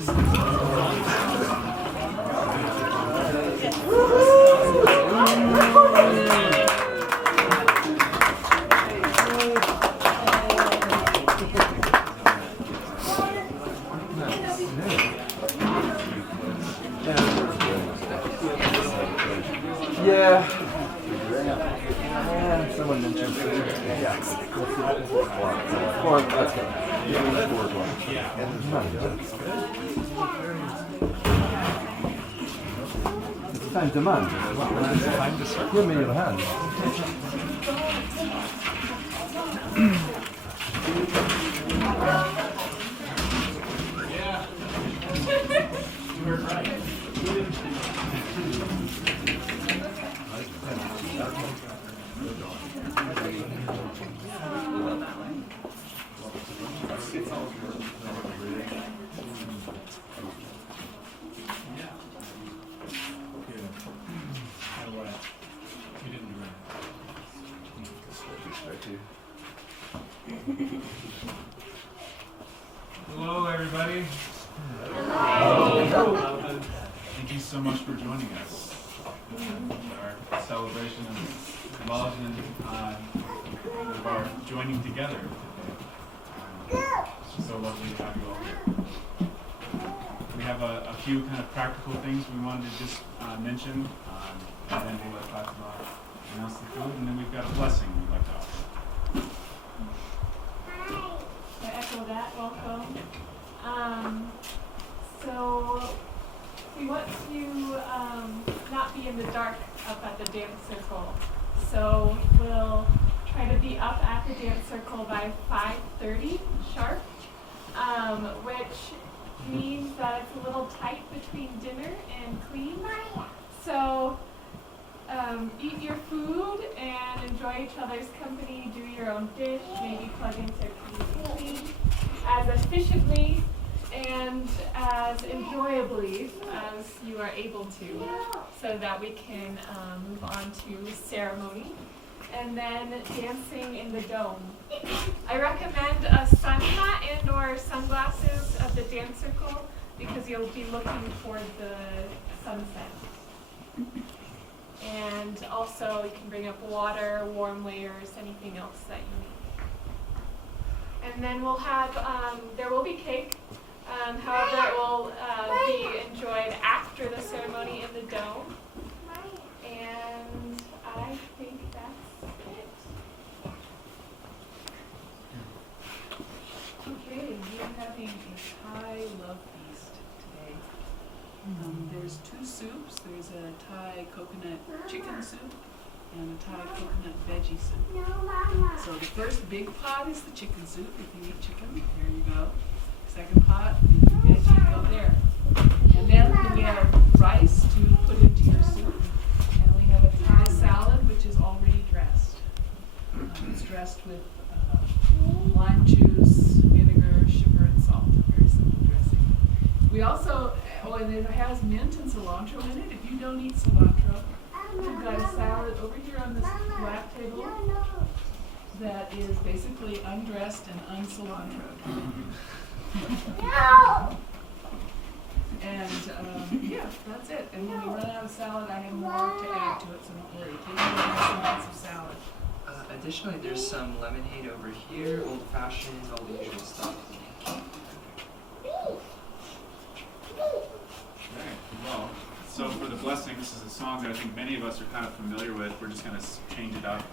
Yeah. Someone mentioned food. Yeah. Four, that's good. It's time to man. Time to start. Give me your hand. You were right. Hello, everybody. Hello. Thank you so much for joining us. Our celebration of love and of our joining together. It's so lovely to have you all here. We have a few kind of practical things we wanted to just mention, and then we'll let Fatima announce the food, and then we've got a blessing we'd like to offer. I echo that. Welcome. So we want to not be in the dark up at the dance circle. So we'll try to be up at the dance circle by 5:30 sharp, which means that it's a little tight between dinner and clean. So eat your food and enjoy each other's company, do your own dish, maybe plug into clean as efficiently and as enjoyably as you are able to, so that we can move on to ceremony and then dancing in the dome. I recommend a sun hat and or sunglasses at the dance circle because you'll be looking toward the sunset. And also you can bring up water, warm layers, anything else that you need. And then we'll have, there will be cake. However, it will be enjoyed after the ceremony in the dome. And I think that's it. Okay, we are having a Thai love feast today. There's two soups. There's a Thai coconut chicken soup and a Thai coconut veggie soup. So the first big pot is the chicken soup. If you eat chicken, there you go. Second pot, if you veggie, go there. And then we have rice to put into your soup. And we have a Thai salad, which is already dressed. It's dressed with lime juice, vinegar, sugar, and salt. Very simple dressing. We also, and it has mint and cilantro in it. If you don't eat cilantro, we've got a salad over here on this black table that is basically undressed and uncilantroed. And yeah, that's it. And when we run out of salad, I have more to add to it, so don't worry. Take some lots of salad. Additionally, there's some lemonade over here, old-fashioned, all the usual stuff. Okay, well, so for the blessing, this is a song that I think many of us are kind of familiar with. We're just going to change it up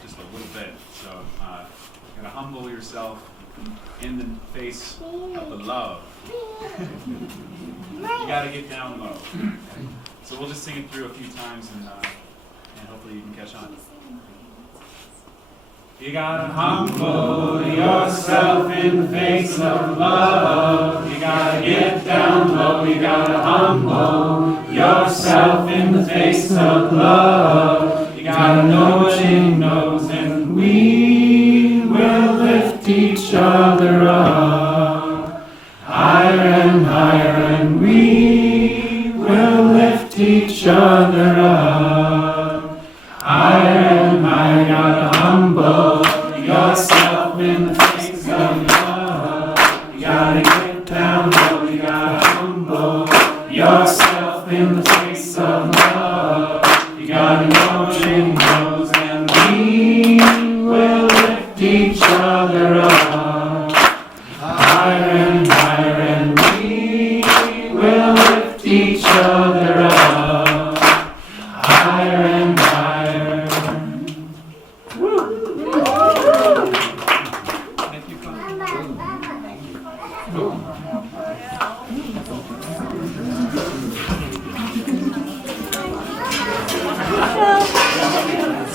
just a little bit. So you're going to humble yourself in the face of the love. You got to get down low. So we'll just sing it through a few times, and hopefully you can catch on. You gotta humble yourself in the face of love. You gotta get down low. You gotta humble yourself in the face of love. You gotta know what he knows, and we will lift each other up. Higher and higher, and we will lift each other up. Higher and higher, gotta humble yourself in the face of love. You gotta get down low, you gotta humble yourself in the face of love. You gotta know she knows, and we will lift each other up. Higher and higher, and we will lift each other up. Higher and higher. Thank you,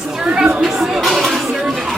Stir up the soup and serve it.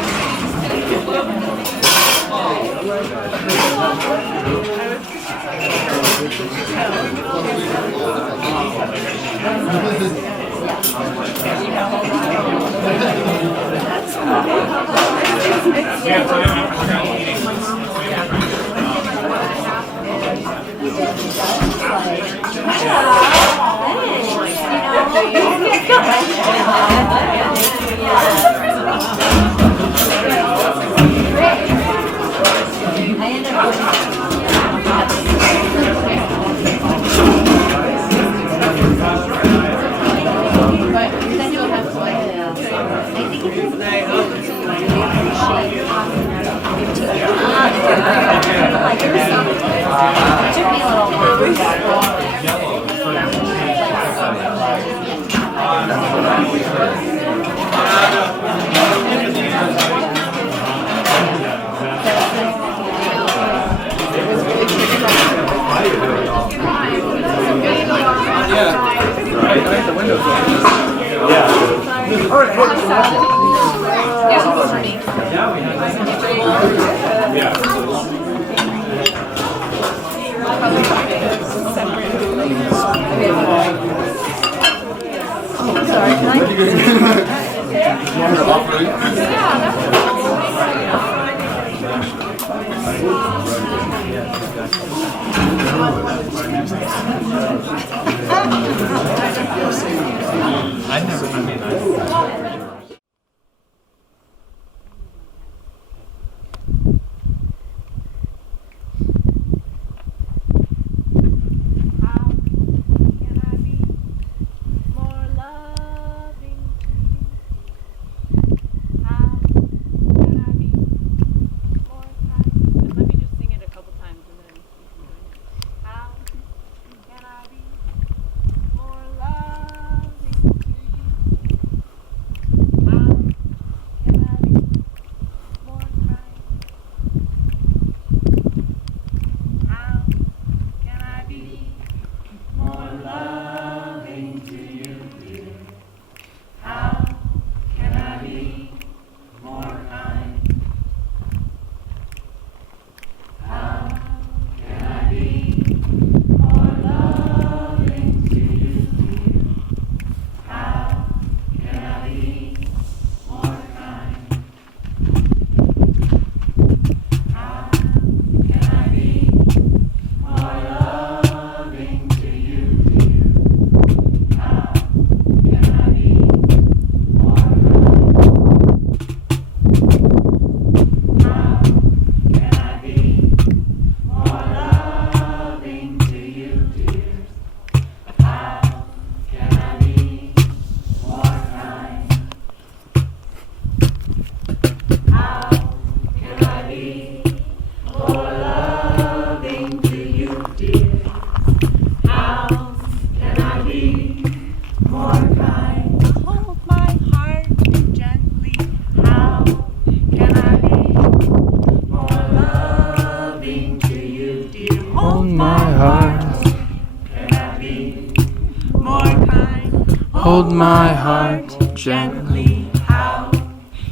Hold my heart gently. How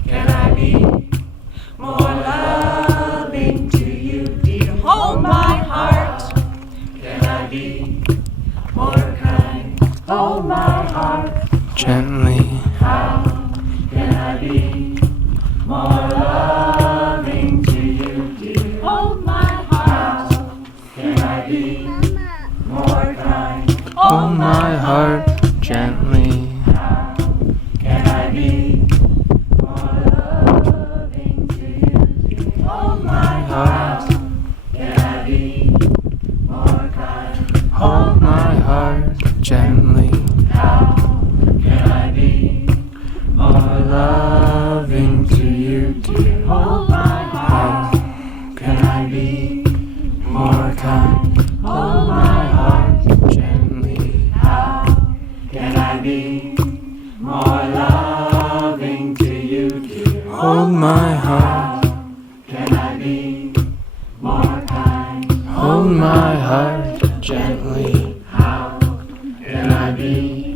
can I be more loving to you, dear? Hold my heart. Can I be more kind? Hold my heart gently. How can I be more loving to you, dear? Hold my heart. Can I be more kind? Hold my heart gently. How can I be more loving to you, dear? Hold my heart. Can I be more kind? gently. How can I be more loving to you, dear? Hold my heart. How can I be more kind? Hold my heart gently. How can I be more loving to you, dear? Hold my heart. Can I be more kind? Hold my heart gently. How can I be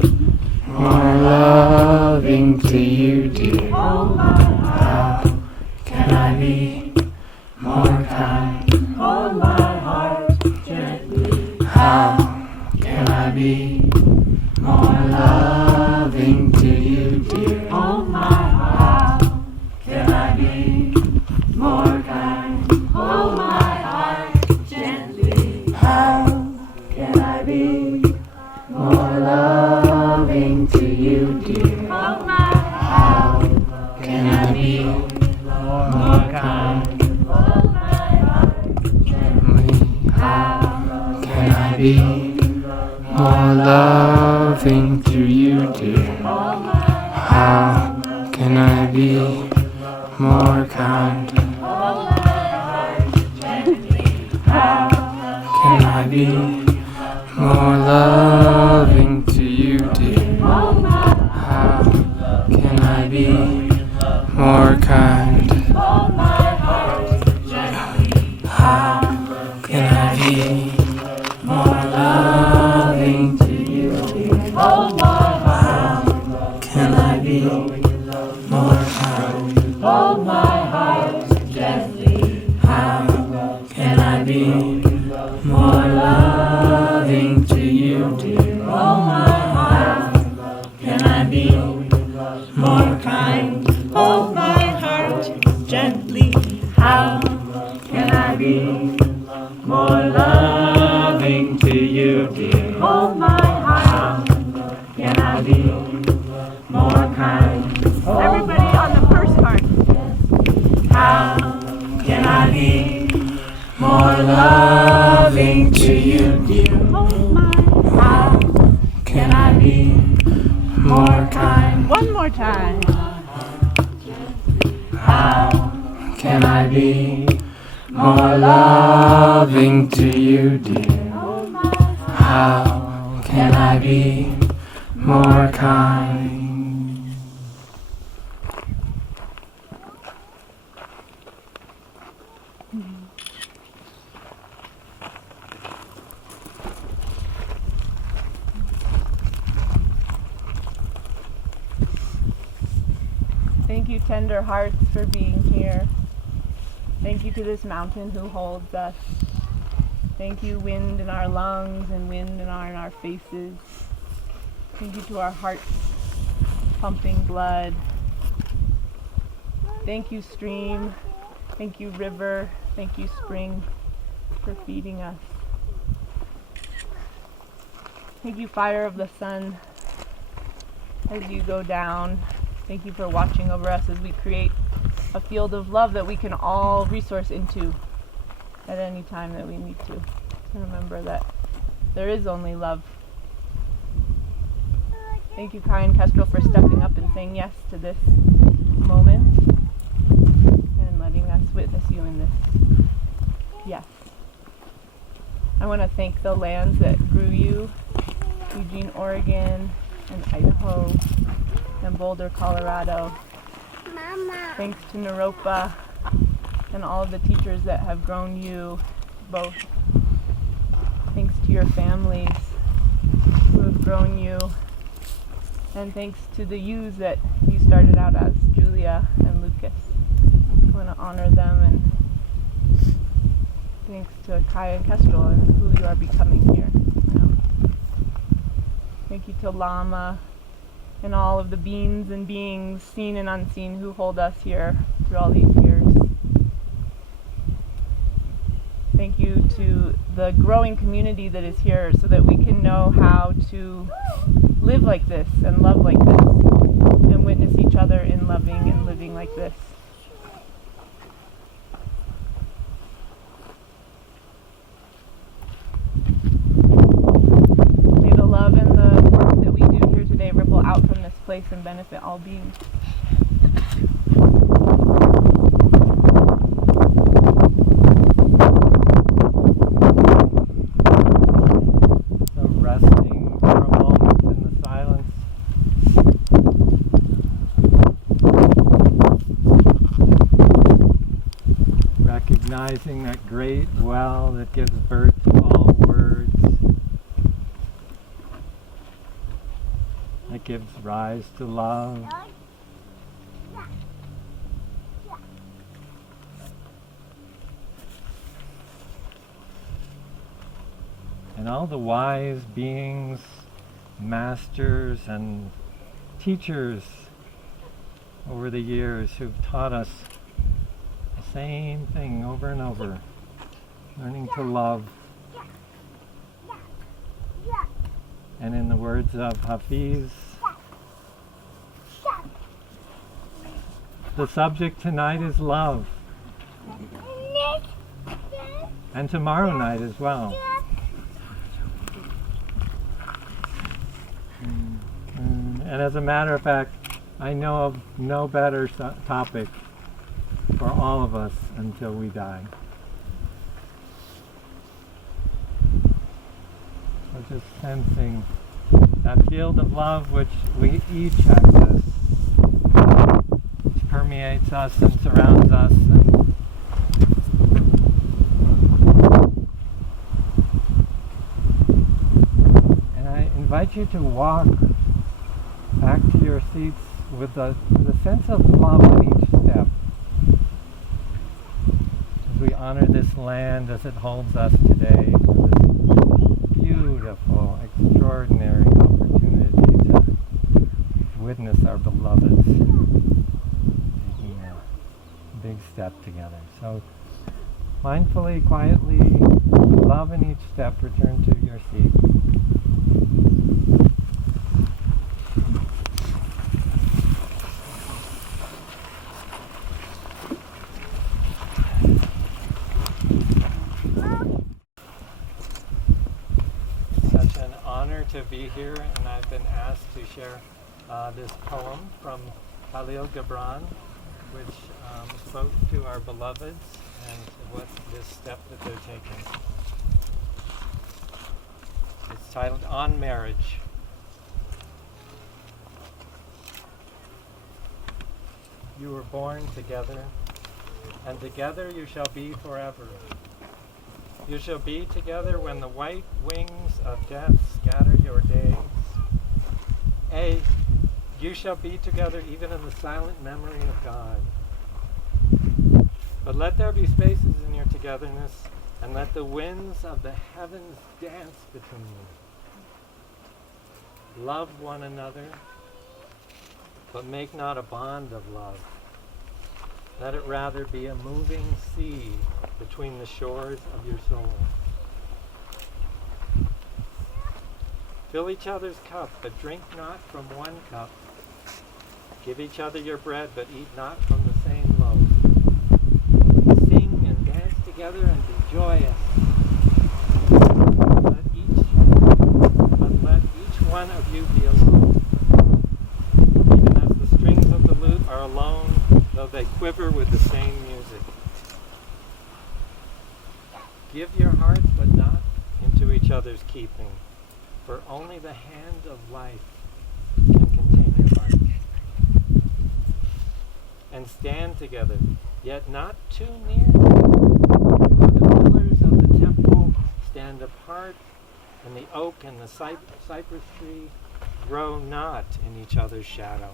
more loving to you, dear? Hold my heart. How can I be more kind? Hold my heart gently. How can I be more loving to you, dear? Hold my heart. How can I be more kind? Hold my heart gently. How can I be more loving to you, dear? Hold my heart. How can I be more kind? Hold my heart gently. How can I be more loving to you, dear? How can I be more kind? How can I be more loving to you, dear? How can I be more kind? How can I be more loving to you, dear? How can I be more kind? Hold my heart gently. How can I be more loving to you, dear? Hold my heart. Can I be more kind? Hold my heart gently. How can I be more loving to you, dear? Hold my heart. Can I be more kind? Everybody on the first part. How can I be more loving to you, dear? How can I be more kind? One more time. How can I be more loving to you, dear? How can I be more kind? Thank you, tender hearts, for being here. Thank you to this mountain who holds us. Thank you, wind in our lungs and wind in our faces. Thank you to our hearts pumping blood. Thank you, stream. Thank you, river. Thank you, spring, for feeding us. Thank you, fire of the sun, as you go down. Thank you for watching over us as we create a field of love that we can all resource into at any time that we need to. Remember that there is only love. Thank you, Kai and Kestrel, for stepping up and saying yes to this moment and letting us witness you in this yes. I want to thank the lands that grew you, Eugene, Oregon, and Idaho, and Boulder, Colorado. Mama. Thanks to Naropa and all of the teachers that have grown you both. Thanks to your families who have grown you. And thanks to the yous that you started out as, Julia and Lucas. I want to honor them, and thanks to Kai and Kestrel and who you are becoming here. Thank you to Lama and all of the beings and beings, seen and unseen, who hold us here through all these years. Thank you to the growing community that is here so that we can know how to live like this and love like this and witness each other in loving and living like this. May the love and the place and benefit all beings. So resting for a moment in the silence. Recognizing that great well that gives birth to all words, that gives rise to love. And all the wise beings, masters and teachers over the years who've taught us the same thing over and over, learning to love. And in the words of Hafiz, the subject tonight is love. And tomorrow night as well. And as a matter of fact, I know of no better topic for all of us until we die. So just sensing that field of love which we each access, which permeates us and surrounds us. And I invite you to walk back to your seats with the sense of love in each step. As we honor this land as it holds us today for this beautiful, extraordinary opportunity to witness our beloveds taking a big step together. So mindfully, quietly, love in each step, return to your seat. To be here, and I've been asked to share this poem from KAHLIL GIBRAN, which spoke to our beloveds and what this step that they're taking. It's titled On Marriage. You were born together, and together you shall be forever. You shall be together when the white wings of death scatter your days. You shall be together even in the silent memory of God. But let there be spaces in your togetherness, and let the winds of the heavens dance between you. Love one another, but make not a bond of love. Let it rather be a moving sea between the shores of your soul. Fill each other's cup, but drink not from one cup. Give each other your bread, but eat not from the same loaf. Sing and dance together and be joyous. But let each one of you be alone. Even as the strings of the lute are alone, though they quiver with the same music. Give your hearts, but not into each other's keeping, for only the hand of life can contain your heart. And stand together, yet not too near, for the pillars of the temple stand apart, and the oak and the cypress tree grow not in each other's shadow.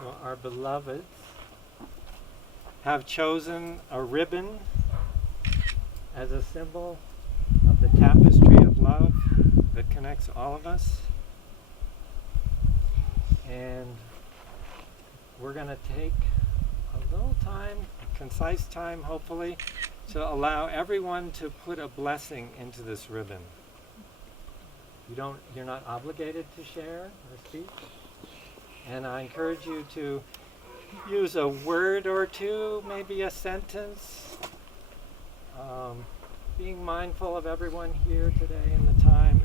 So our beloveds have chosen a ribbon as a symbol of the tapestry of love that connects all of us. And we're going to take a little time concise time, hopefully, to allow everyone to put a blessing into this ribbon. You're not obligated to share or speak. And I encourage you to use a word or two, maybe a sentence, being mindful of everyone here today and the time.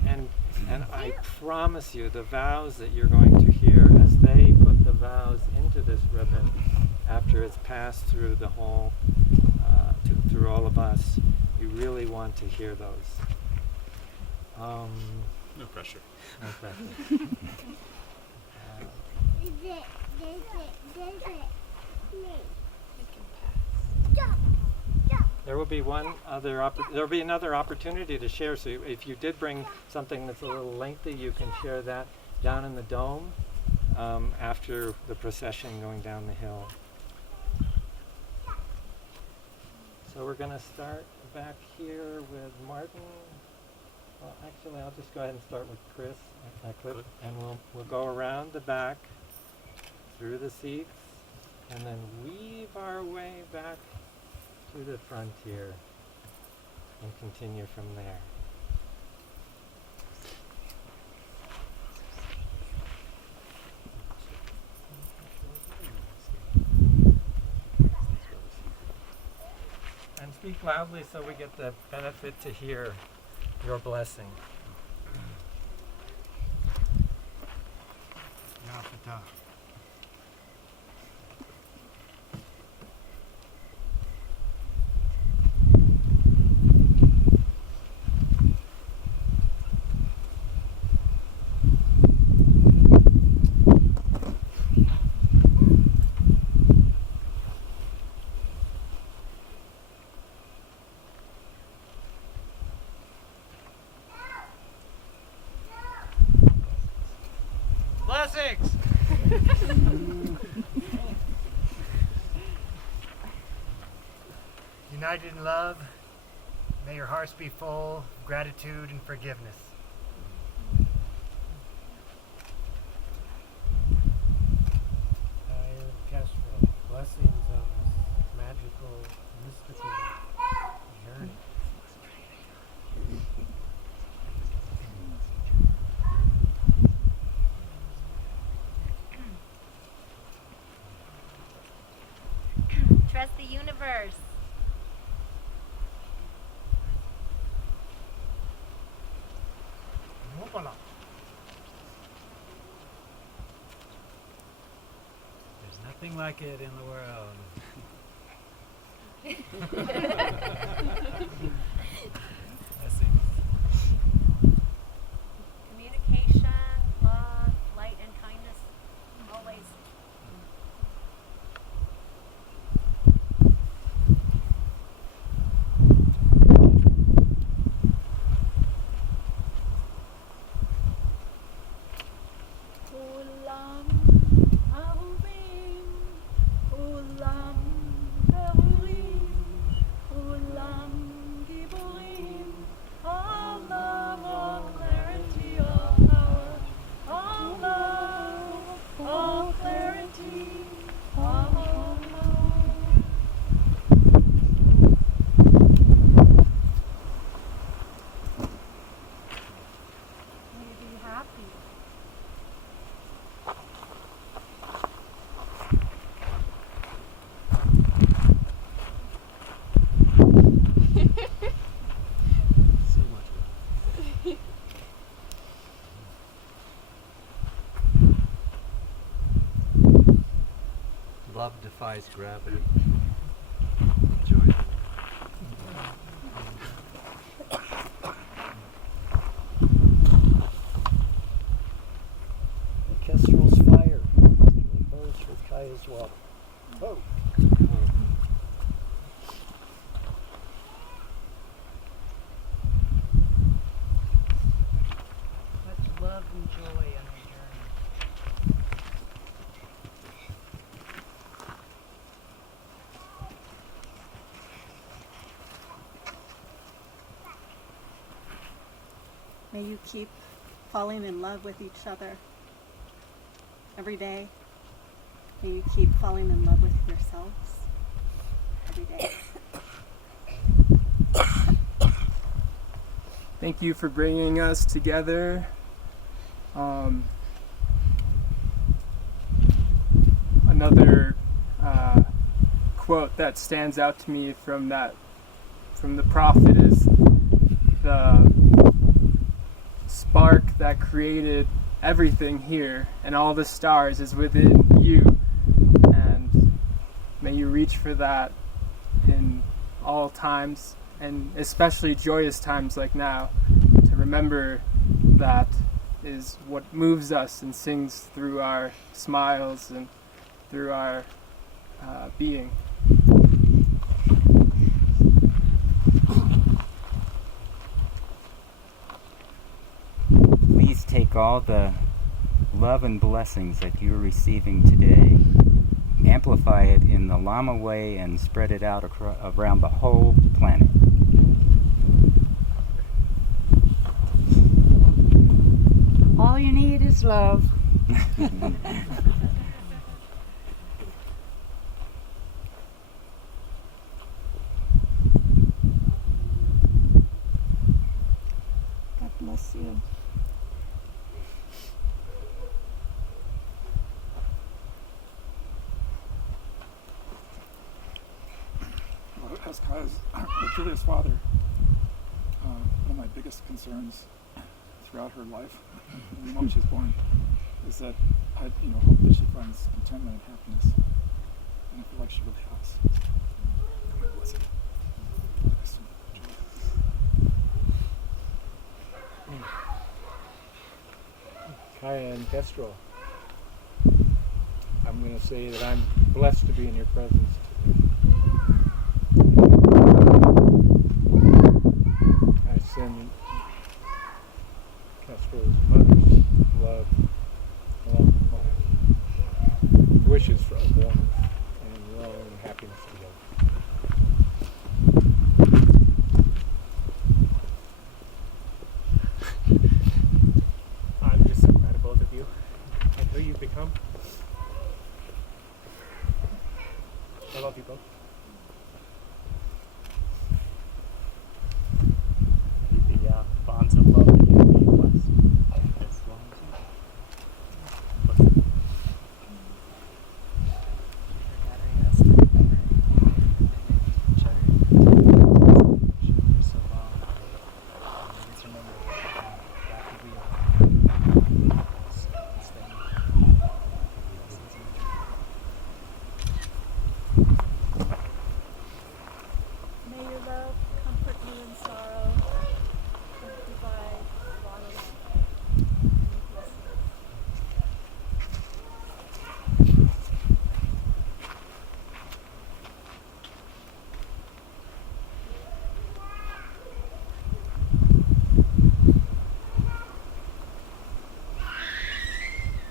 And I promise you, the vows that you're going to hear as they put the vows into this ribbon after it's passed through the whole, through all of us, you really want to hear those. No pressure. No pressure. There will be there will be another opportunity to share. So if you did bring something that's a little lengthy, you can share that down in the dome after the procession going down the hill. So we're going to start back here with Martin. Well, actually, I'll just go ahead and start with Chris, Cliff, and we'll go around the back through the seats, and then weave our way back to the front here and continue from there. And speak loudly so we get the benefit to hear your blessing. Yafata. Blessings! United in love, may your hearts be full of gratitude and forgiveness. Orchestral blessings on this magical, mystical journey. Trust the universe. Whoopala. There's nothing like it in the world. Blessings. Communication, love, light, and kindness, always. Olam ahurim, olam berurim, olam giborim, all love, all clarity, all power, all love, all clarity, all power. May you be happy. So much love. Love defies gravity. Enjoy it. Orchestral's fire. Singing birds with Kai as well. Oh. Much love and joy on your journey. May you keep falling in love with each other every day. May you keep falling in love with yourselves every day. Thank you for bringing us together. Another quote that stands out to me from the prophet is the spark that created everything here and all the stars is within you, and may you reach for that in all times, and especially joyous times like now, to remember that is what moves us and sings through our smiles and through our being. Please take all the love and blessings that you're receiving today, amplify it in the Lama way, and spread it out around the whole planet. All you need is love. God bless you. As Julia's father, one of my biggest concerns throughout her life, from the moment she's born, is that I hope that she finds contentment and happiness. And I feel like she really has. God bless you. Kaya and Kestrel, I'm going to say that I'm blessed to be in your presence today. I send Kestrel's mother's love along with my wishes for a warmth and love and happiness together. I'm just so proud of both of you and who you've become. I love you both. The bonds of love that you be blessed as long as you listen. Gathering us to remember each other for so long. Let's remember that who we are. May your love comfort you in sorrow and provide water and blessings.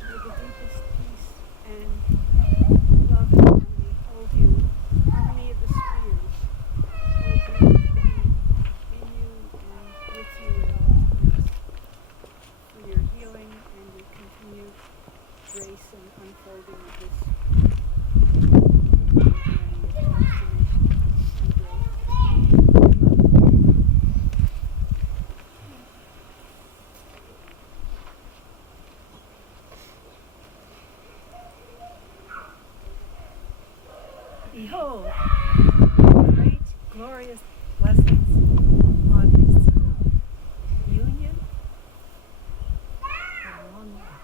May the deepest peace and love and harmony hold you, harmony of the spheres, hold you in you and with you in all times, for your healing and your continued grace and unfolding of this divine journey of transformation and growth. Behold, great, glorious blessings on this union and long life.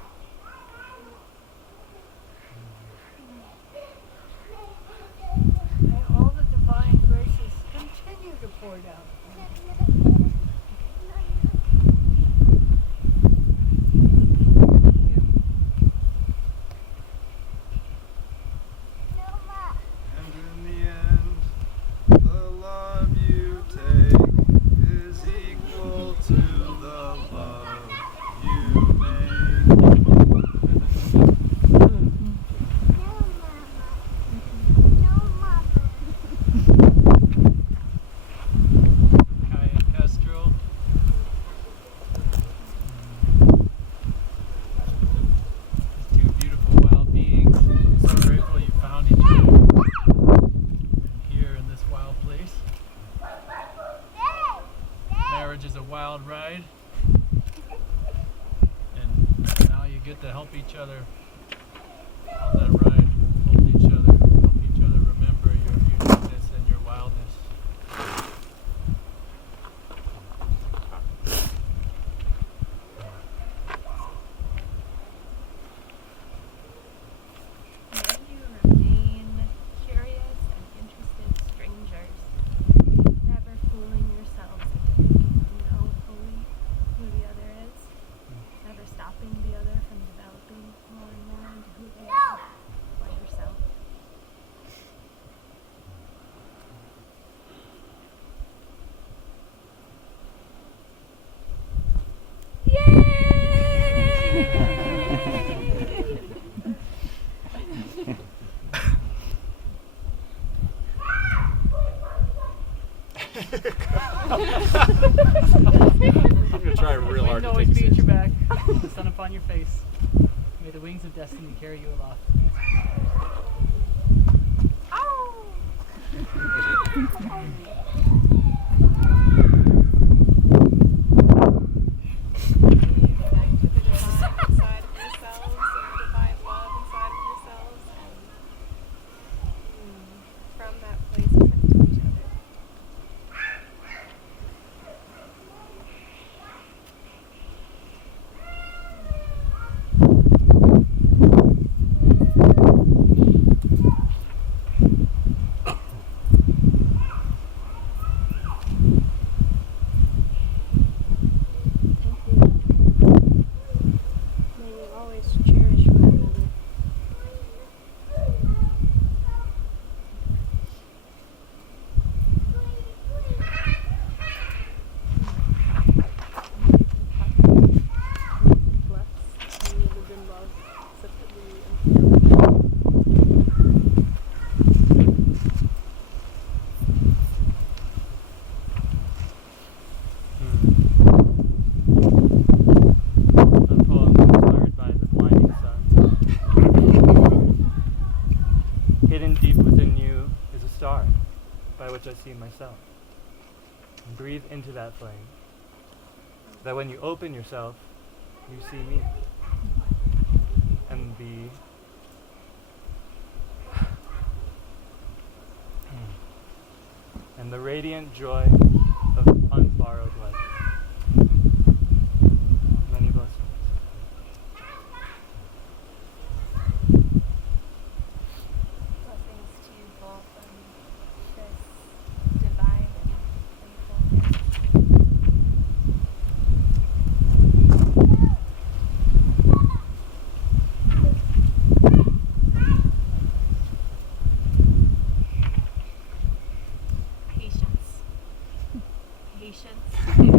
May all the divine graces continue to pour down. And in the end, the love you take is equal to the love you make. each other on that ride. Hold each other. Help each other remember your uniqueness and your wildness. May you remain curious and interested strangers, never fooling yourselves into thinking you know fully who the other is, never stopping the other from developing more and more into who they are by yourself. I'm gonna try real hard to always take be a at your seat. back, the sun upon your face. May the wings of destiny carry you aloft. Connect to the divine inside of yourselves and the divine love inside of yourselves, and from that place connect to each other. May you always cherish one another. Blessed, may you live in love, separately and together. A poem inspired by the blinding sun. Hidden deep within you is a star by which I see myself. And breathe into that flame. That when you open yourself, you see me. And the radiant joy of unborrowed life. Many blessings. Blessings to you both on this divine and playful patience. Patience. Patience.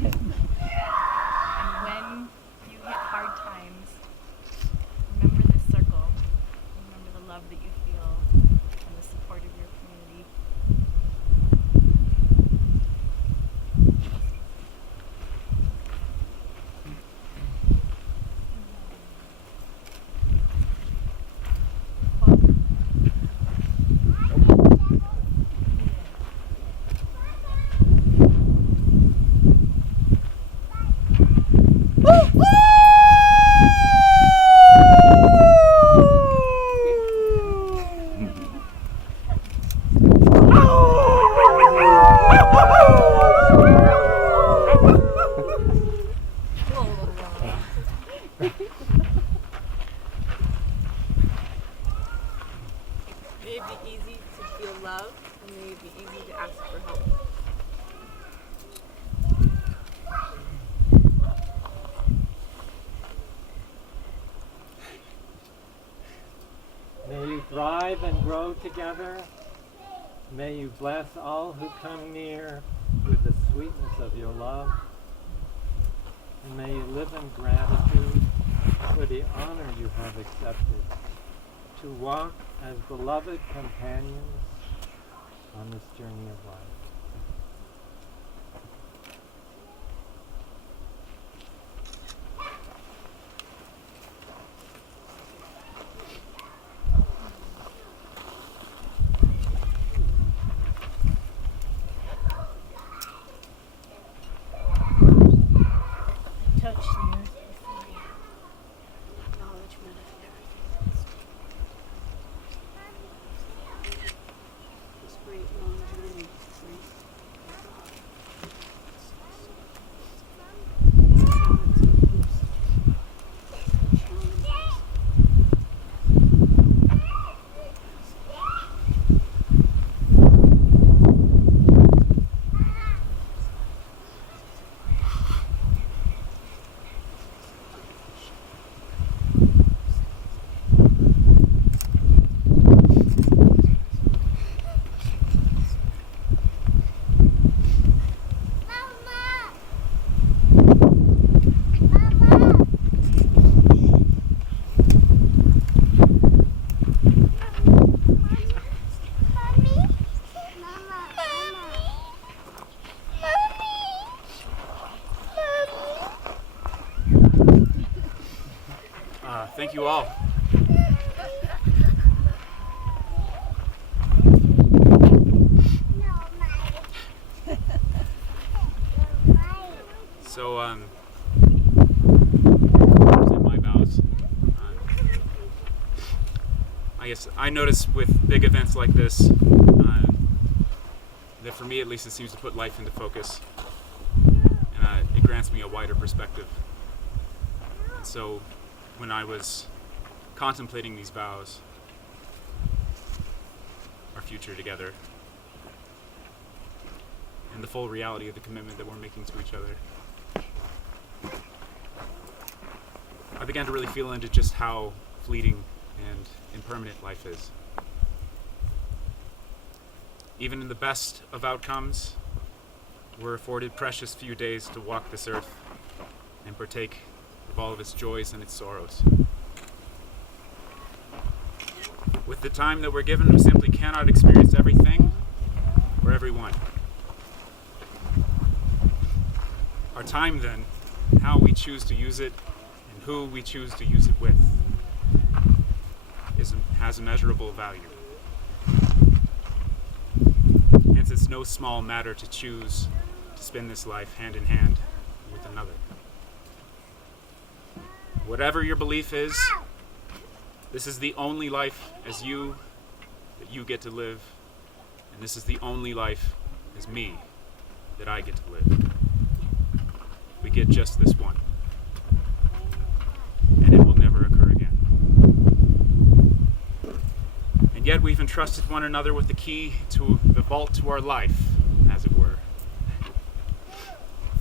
And when you hit hard times, remember this circle. Remember the love that you feel and the support of your community. May it be easy to feel love, and may it be easy to ask for help. May you thrive and grow together. May you bless all who come near with the sweetness of your love. And may you live in gratitude for the honor you have accepted to walk as beloved companions on this journey of life. Touch yours, Cecilia. So, present my vows. I guess I notice with big events like this that for me at least it seems to put life into focus, and it grants me a wider perspective. And so when I was contemplating these vows, our future together, and the full reality of the commitment that we're making to each other, I began to really feel into just how fleeting and impermanent life is. Even in the best of outcomes, we're afforded precious few days to walk this earth and partake of all of its joys and its sorrows. With the time that we're given, we simply cannot experience everything or everyone. Our time, then, how we choose to use it and who we choose to use it with, has immeasurable value. Hence, it's no small matter to choose to spend this life hand in hand with another. Whatever your belief is, this is the only life as you that you get to live, and this is the only life as me that I get to live. We get just this one, and it will never occur again. And yet we've entrusted one another with the key to the vault to our life, as it were,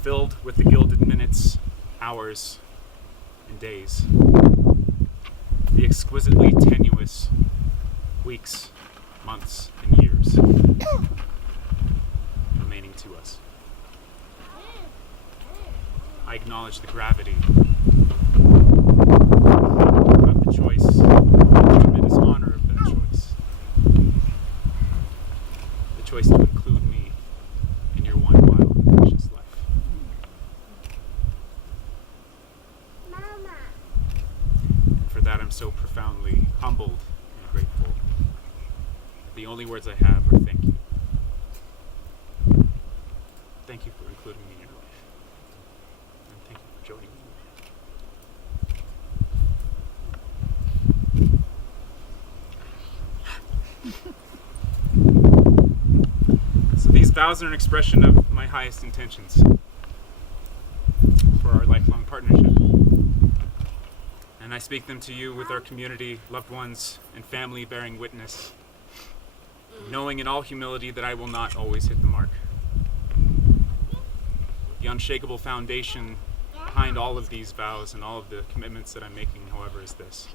filled with the gilded minutes, hours, and days, the exquisitely tenuous weeks, months, and years remaining to us. I acknowledge the gravity of the choice, the tremendous honor of that choice. The choice to include me in your one wild and precious life. And for that I'm so profoundly humbled and grateful. The only words I have are thank you. Thank you for including me in your life. And thank you for joining me. So these vows are an expression of my highest intentions for our lifelong partnership. And I speak them to you with our community, loved ones, and family bearing witness, knowing in all humility that I will not always hit the mark. The unshakable foundation behind all of these vows and all of the commitments that I'm making, however, is this.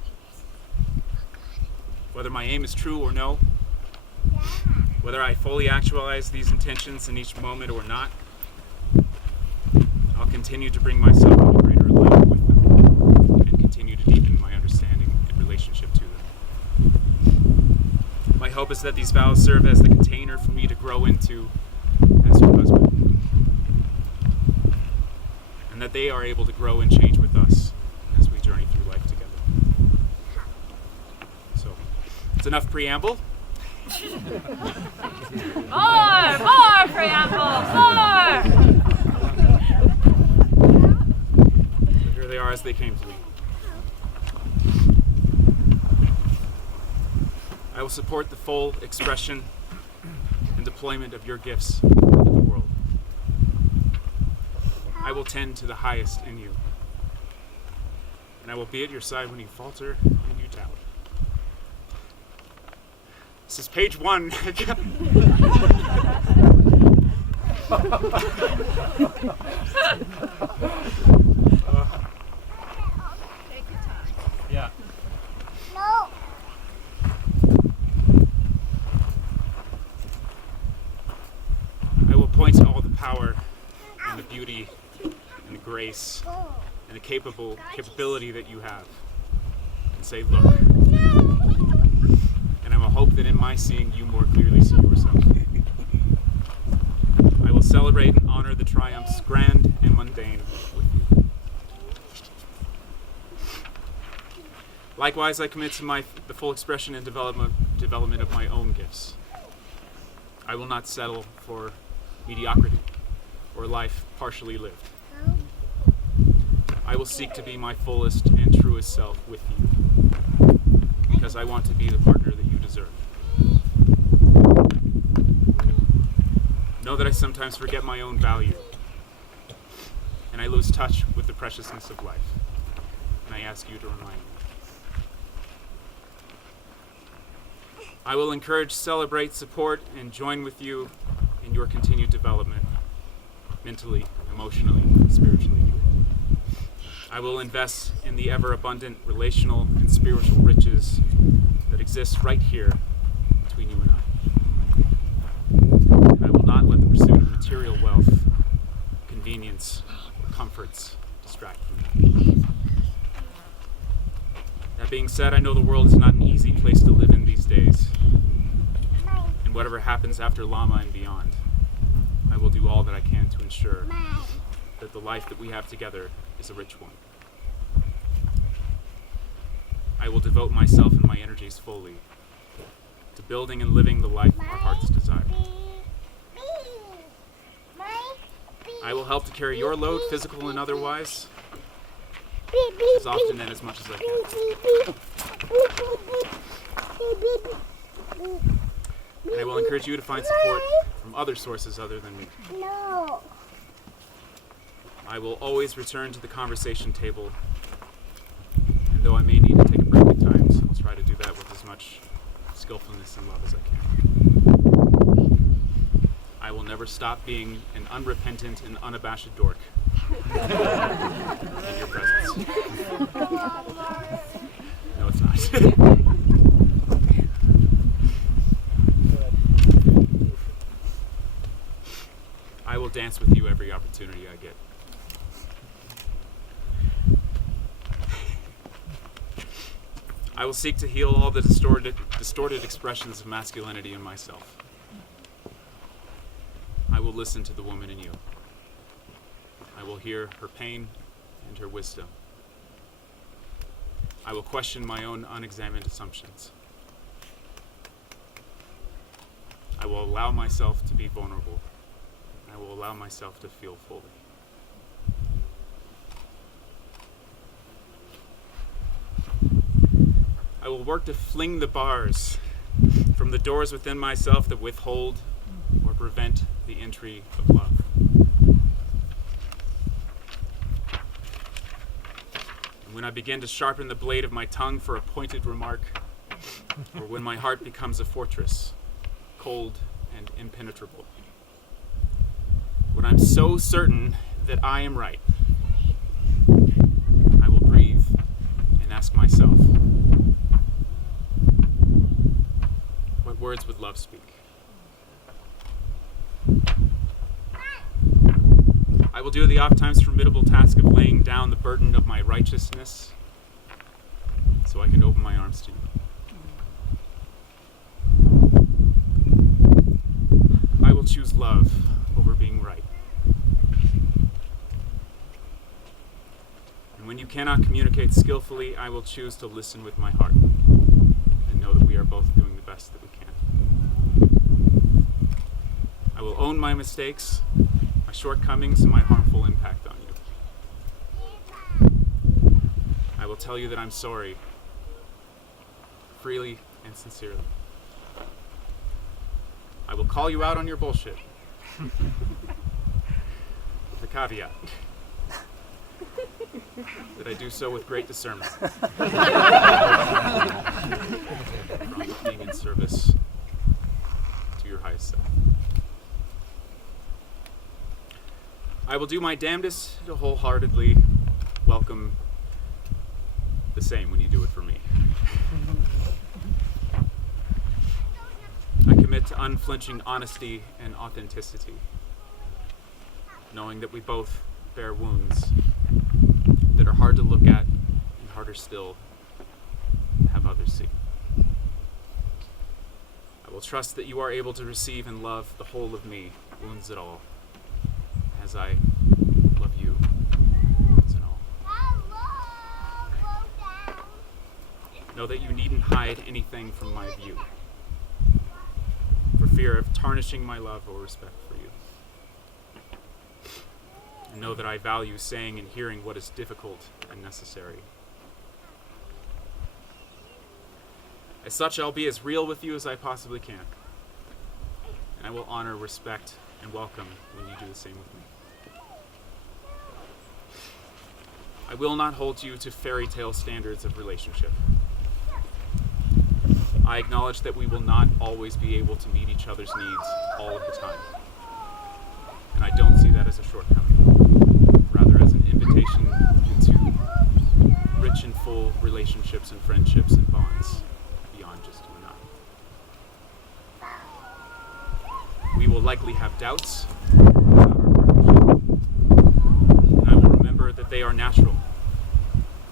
Whether my aim is true or no, whether I fully actualize these intentions in each moment or not, I'll continue to bring myself into greater alignment with them and continue to deepen my understanding and relationship to them. My hope is that these vows serve as the container for me to grow into as your husband, and that they are able to grow and change with us as we journey through life together. So, it's enough preamble. More preamble, more! So here they are as they came to me. I will support the full expression and deployment of your gifts into the world. I will tend to the highest in you, and I will be at your side when you falter and you doubt. This is page 1. Take your time. Yeah. No. I will point to all the power and the beauty and the grace and the capability that you have and say, look. And I will hope that in my seeing you more clearly see yourself. I will celebrate and honor the triumphs, grand and mundane, with you. Likewise, I commit to the full expression and development of my own gifts. I will not settle for mediocrity or life partially lived. I will seek to be my fullest and truest self with you, because I want to be the partner that you deserve. Know that I sometimes forget my own value, and I lose touch with the preciousness of life, and I ask you to remind me. I will encourage, celebrate, support, and join with you in your continued development, mentally, emotionally, spiritually. I will invest in the ever-abundant relational and spiritual riches that exist right here between you and I. And I will not let the pursuit of material wealth, convenience, or comforts distract from me. That being said, I know the world is not an easy place to live in these days. And whatever happens after Lama and beyond, I will do all that I can to ensure that the life that we have together is a rich one. I will devote myself and my energies fully to building and living the life our hearts desire. I will help to carry your load, physical and otherwise, as often and as much as I can. And I will encourage you to find support from other sources other than me. I will always return to the conversation table, and though I may need to take a break at times, I'll try to do that with as much skillfulness and love as I can. I will never stop being an unrepentant and unabashed dork in your presence. No, it's not. I will dance with you every opportunity I get. I will seek to heal all the distorted expressions of masculinity in myself. I will listen to the woman in you. I will hear her pain and her wisdom. I will question my own unexamined assumptions. I will allow myself to be vulnerable. I will allow myself to feel fully. I will work to fling the bars from the doors within myself that withhold or prevent the entry of love. And when I begin to sharpen the blade of my tongue for a pointed remark, or when my heart becomes a fortress, cold and impenetrable, when I'm so certain that I am right, I will breathe and ask myself, what words would love speak? I will do the oft-times formidable task of laying down the burden of my righteousness so I can open my arms to you. I will choose love over being right. And when you cannot communicate skillfully, I will choose to listen with my heart and know that we are both doing the best that we can. I will own my mistakes, my shortcomings, and my harmful impact on you. I will tell you that I'm sorry, freely and sincerely. I will call you out on your bullshit. The caveat that I do so with great discernment, from being in service to your highest self. I will do my damnedest to wholeheartedly welcome the same when you do it for me. I commit to unflinching honesty and authenticity, knowing that we both bear wounds that are hard to look at and harder still to have others see. I will trust that you are able to receive and love the whole of me, wounds and all, as I love you, wounds and all. Know that you needn't hide anything from my view, for fear of tarnishing my love or respect for you. and know that I value saying and hearing what is difficult and necessary. As such, I'll be as real with you as I possibly can, and I will honor, respect, and welcome when you do the same with me. I will not hold you to fairy tale standards of relationship. I acknowledge that we will not always be able to meet each other's needs all of the time. And I don't see that as a shortcoming, rather as an invitation into rich and full relationships and friendships and bonds beyond just you and I. We will likely have doubts about our partnership, and I will remember that they are natural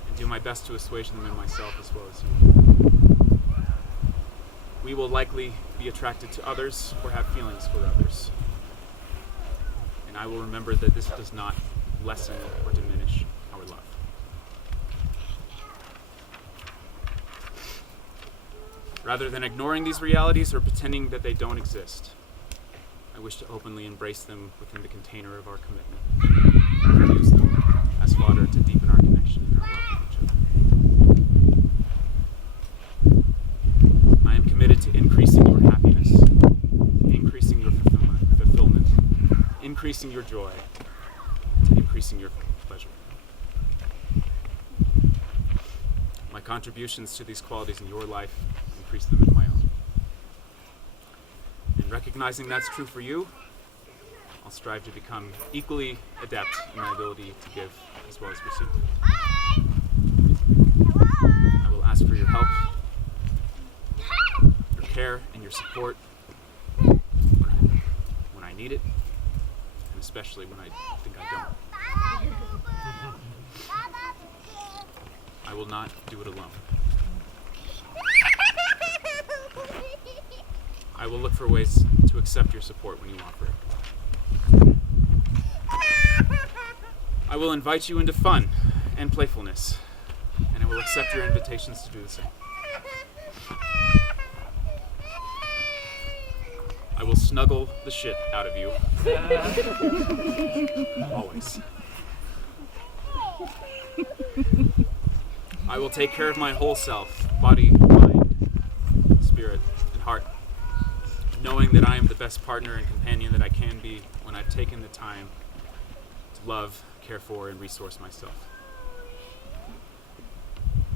and do my best to assuage them in myself as well as you. We will likely be attracted to others or have feelings for others. And I will remember that this does not lessen or diminish our love. Rather than ignoring these realities or pretending that they don't exist, I wish to openly embrace them within the container of our commitment and use them as fodder to deepen our connection and our love for each other. I am committed to increasing your happiness, increasing your fulfillment, increasing your joy, to increasing your pleasure. My contributions to these qualities in your life increase them in my own. In recognizing that's true for you, I'll strive to become equally adept in my ability to give as well as receive. I will ask for your help, your care, and your support when I need it, and especially when I think I don't. I will not do it alone. I will look for ways to accept your support when you offer it. I will invite you into fun and playfulness, and I will accept your invitations to do the same. I will snuggle the shit out of you. Always. I will take care of my whole self, body, mind, spirit, and heart, knowing that I am the best partner and companion that I can be when I've taken the time to love, care for, and resource myself.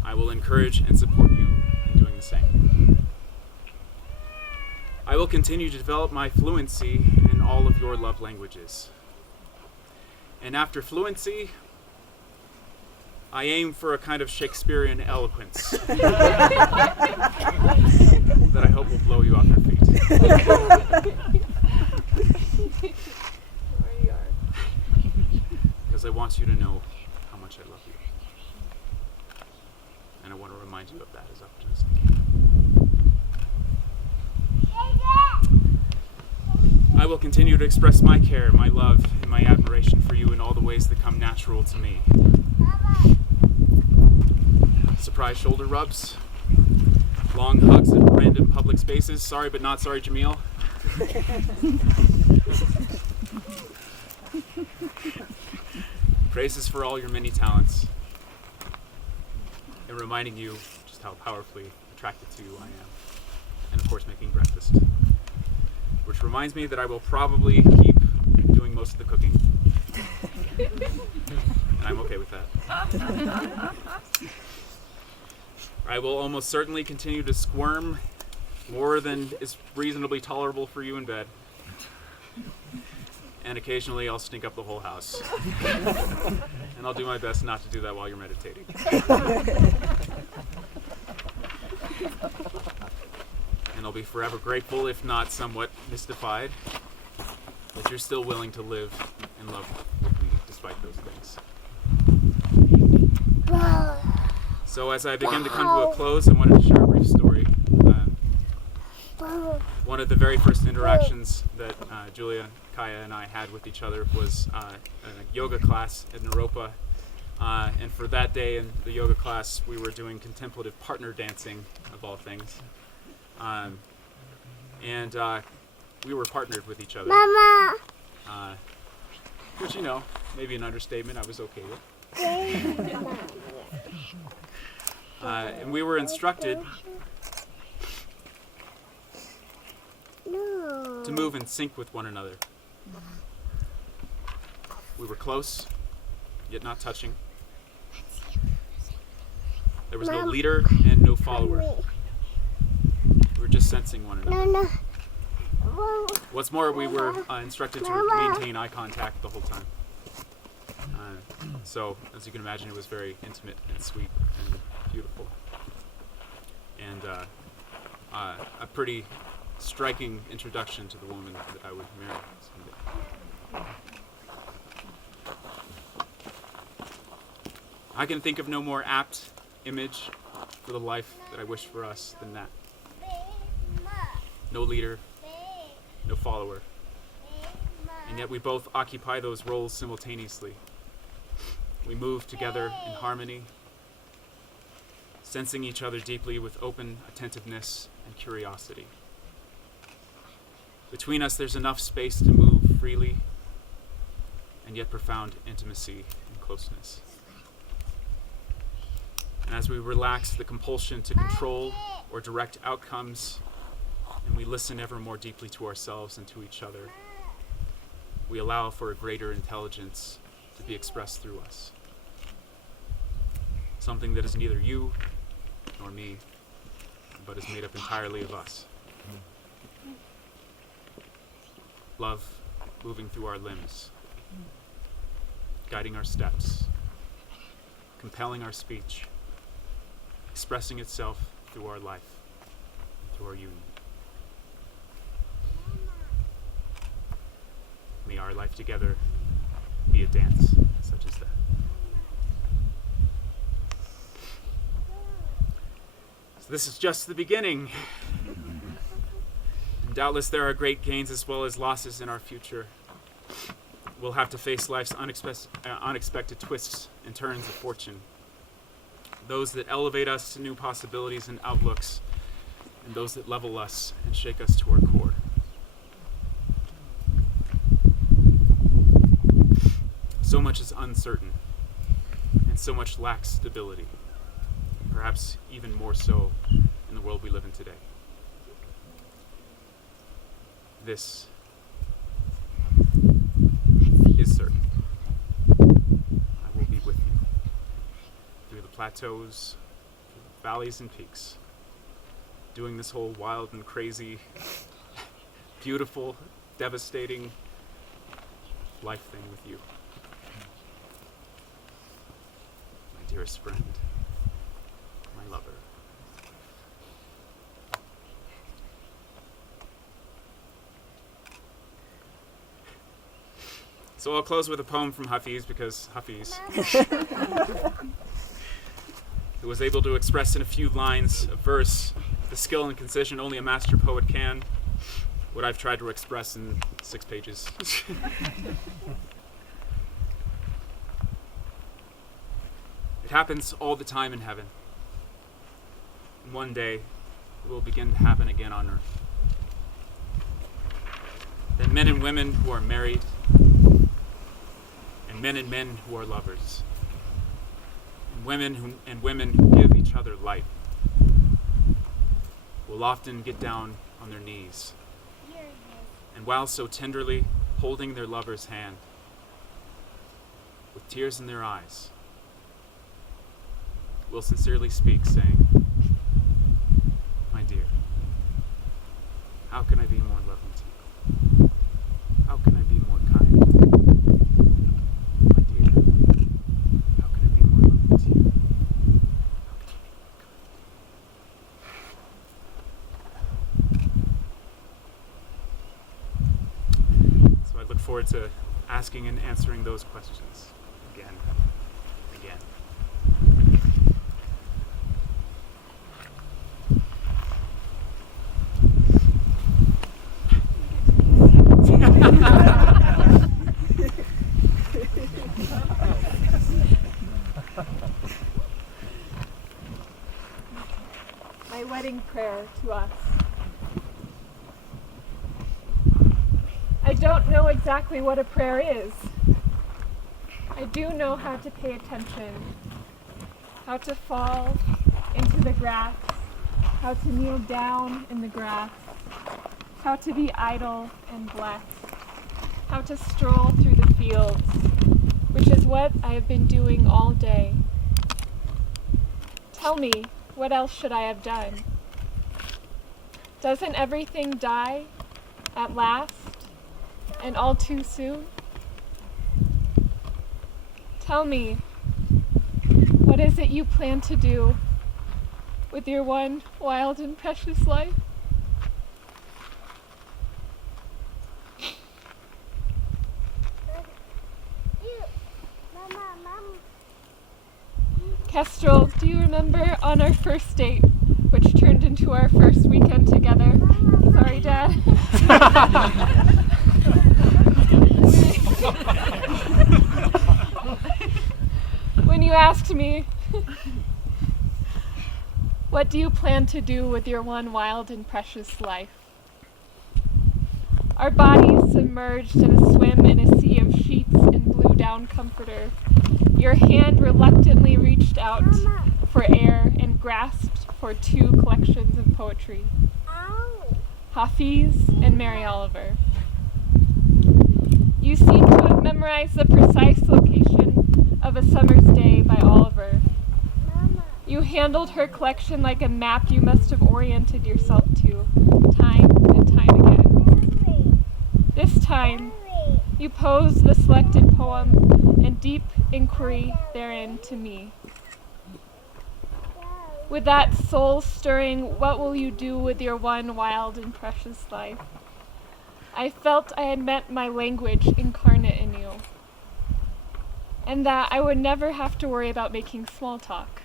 I will encourage and support you in doing the same. I will continue to develop my fluency in all of your love languages. And after fluency, I aim for a kind of Shakespearean eloquence that I hope will blow you off your feet. Because I want you to know how much I love you. And I want to remind you of that as often as I can. I will continue to express my care, my love, and my admiration for you in all the ways that come natural to me. Surprise shoulder rubs, long hugs at random public spaces. Sorry, but not sorry, Jamil. Praises for all your many talents, and reminding you just how powerfully attracted to you I am. And of course, making breakfast. Which reminds me that I will probably keep doing most of the cooking. And I'm okay with that. I will almost certainly continue to squirm more than is reasonably tolerable for you in bed. And occasionally I'll stink up the whole house. And I'll do my best not to do that while you're meditating. And I'll be forever grateful, if not somewhat mystified, that you're still willing to live and love with me despite those things. So as I begin to come to a close, I wanted to share a brief story. One of the very first interactions that Julia, Kaya, and I had with each other was a yoga class at Naropa. And for that day in the yoga class, we were doing contemplative partner dancing, of all things. And we were partnered with each other. Mama! Which, you know, maybe an understatement, I was okay with. And we were instructed to move in sync with one another. We were close, yet not touching. There was no leader and no follower. We were just sensing one another. What's more, we were instructed to maintain eye contact the whole time. So, as you can imagine, it was very intimate and sweet and beautiful. And a pretty striking introduction to the woman that I would marry someday. I can think of no more apt image for the life that I wish for us than that. No leader, no follower. And yet we both occupy those roles simultaneously. We move together in harmony, sensing each other deeply with open attentiveness and curiosity. Between us, there's enough space to move freely, and yet profound intimacy and closeness. And as we relax the compulsion to control or direct outcomes, and we listen ever more deeply to ourselves and to each other, we allow for a greater intelligence to be expressed through us. Something that is neither you nor me, but is made up entirely of us. Love moving through our limbs, guiding our steps, compelling our speech, expressing itself through our life, through our union. May our life together be a dance such as that. So this is just the beginning. And doubtless there are great gains as well as losses in our future. We'll have to face life's unexpected twists and turns of fortune. Those that elevate us to new possibilities and outlooks, and those that level us and shake us to our core. So much is uncertain, and so much lacks stability, perhaps even more so in the world we live in today. This is certain. I will be with you through the plateaus, through the valleys and peaks, doing this whole wild and crazy, beautiful, devastating life thing with you. My dearest friend, my lover. So I'll close with a poem from Hafiz, because Hafiz, who was able to express in a few lines of verse the skill and concision only a master poet can, what I've tried to express in 6 pages. It happens all the time in heaven. And one day, it will begin to happen again on earth. That men and women who are married, and men who are lovers, and women who give each other life, will often get down on their knees, and while so tenderly holding their lover's hand, with tears in their eyes, will sincerely speak, saying, "My dear, how can I be more loving to you? How can I be more kind? My dear, how can I be more loving to you? So I look forward to asking and answering those questions again and again. My wedding prayer to us. I don't know exactly what a prayer is. I do know how to pay attention, how to fall into the grass, how to kneel down in the grass, how to be idle and blessed, how to stroll through the fields, which is what I have been doing all day. Tell me, what else should I have done? Doesn't everything die at last, and all too soon? Tell me, what is it you plan to do with your one wild and precious life? Kestrel, do you remember on our first date, which turned into our first weekend together? Sorry, Dad. When you asked me, what do you plan to do with your one wild and precious life? Our bodies submerged in a swim in a sea of sheets and blue down comforter. Your hand reluctantly reached out for air and grasped for two collections of poetry, Hafiz and Mary Oliver. You seem to have memorized the precise location of A Summer's Day by Oliver. You handled her collection like a map you must have oriented yourself to, time and time again. This time, you posed the selected poem and deep inquiry therein to me. With that soul-stirring, what will you do with your one wild and precious life? I felt I had met my language incarnate in you, and that I would never have to worry about making small talk.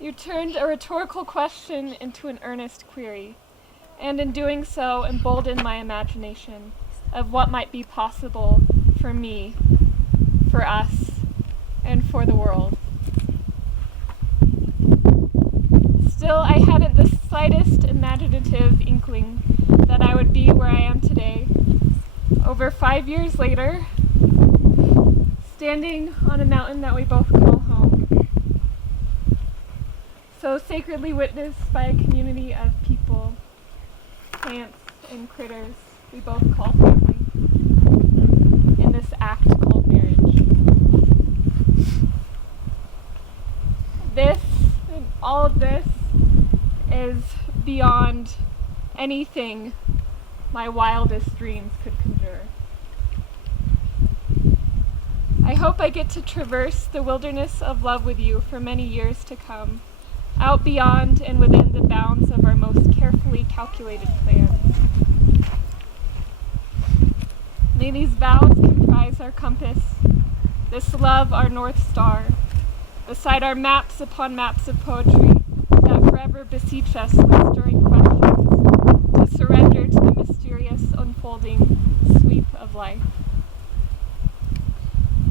You turned a rhetorical question into an earnest query, and in doing so emboldened my imagination of what might be possible for me, for us, and for the world. Still, I hadn't the slightest imaginative inkling that I would be where I am today, over 5 years later, standing on a mountain that we both call home, so sacredly witnessed by a community of people, plants, and critters we both call family, in this act called marriage. This, and all of this, is beyond anything my wildest dreams could conjure. I hope I get to traverse the wilderness of love with you for many years to come, out beyond and within the bounds of our most carefully calculated plans. May these vows comprise our compass, this love our North Star, beside our maps upon maps of poetry that forever beseech us with stirring questions to surrender to the mysterious unfolding sweep of life.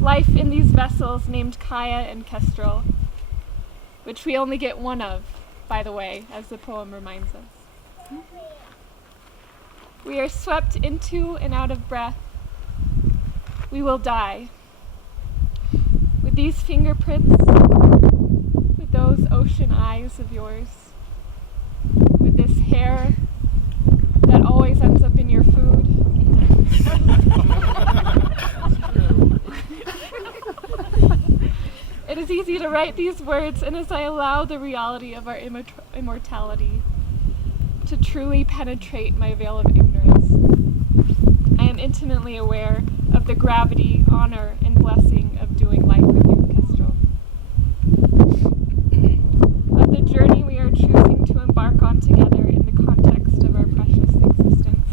Life in these vessels named Kaya and Kestrel, which we only get one of, by the way, as the poem reminds us. We are swept into and out of breath. We will die. With these fingerprints, with those ocean eyes of yours, with this hair that always ends up in your food. It is easy to write these words, and as I allow the reality of our immortality to truly penetrate my veil of ignorance, I am intimately aware of the gravity, honor, and blessing of doing life with you, Kestrel. Of the journey we are choosing to embark on together in the context of our precious existence.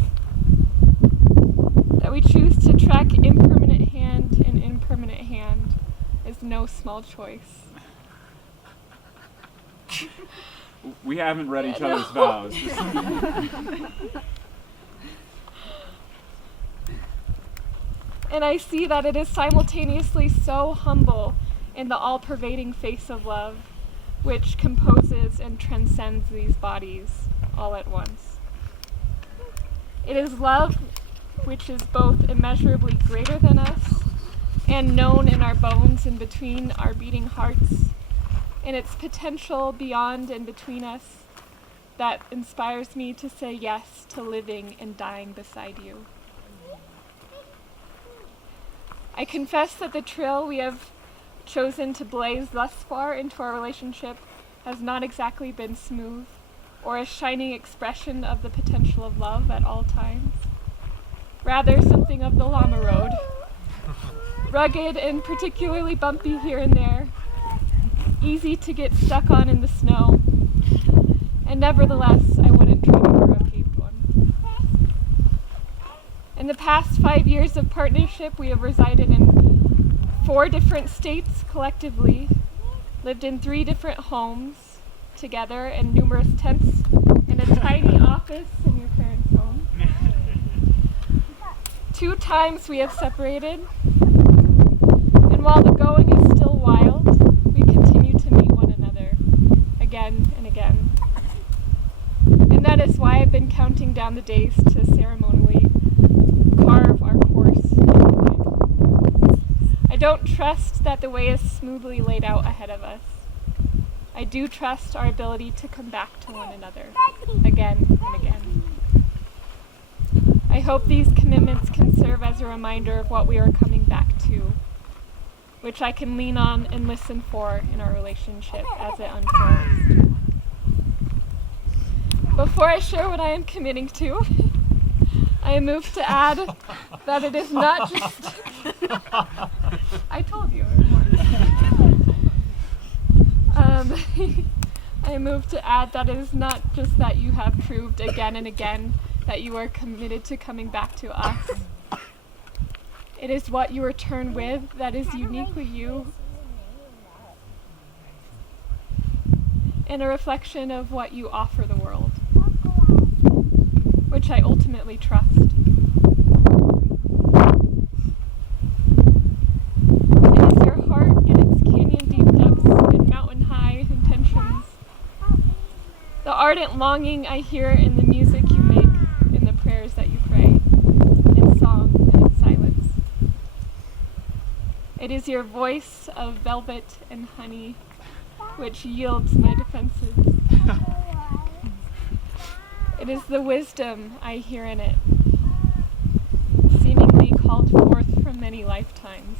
That we choose to trek impermanent hand in impermanent hand is no small choice. We haven't read each other's vows. And I see that it is simultaneously so humble in the all-pervading face of love, which composes and transcends these bodies all at once. It is love which is both immeasurably greater than us and known in our bones and between our beating hearts, and its potential beyond and between us, that inspires me to say yes to living and dying beside you. I confess that the trail we have chosen to blaze thus far into our relationship has not exactly been smooth or a shining expression of the potential of love at all times. Rather, something of the llama road. Rugged and particularly bumpy here and there, easy to get stuck on in the snow, and nevertheless, I wouldn't trade it for a paved one. In the past 5 years of partnership, we have resided in 4 different states collectively, lived in 3 different homes together, and numerous tents, in a tiny office in your parents' home. 2 times we have separated, and while the going is still wild, we continue to meet one another again and again. And that is why I've been counting down the days to ceremonially carve our course. I don't trust that the way is smoothly laid out ahead of us. I do trust our ability to come back to one another again and again. I hope these commitments can serve as a reminder of what we are coming back to, which I can lean on and listen for in our relationship as it unfolds. Before I share what I am committing to, I am moved to add that it is not just... I told you. I am moved to add that it is not just that you have proved again and again that you are committed to coming back to us. It is what you return with that is uniquely you, and a reflection of what you offer the world, which I ultimately trust. It is your heart in its canyon-deep depths and mountain-high intentions, the ardent longing I hear in the music you make, in the prayers that you pray, in song and in silence. It is your voice of velvet and honey which yields my defenses. It is the wisdom I hear in it, seemingly called forth from many lifetimes.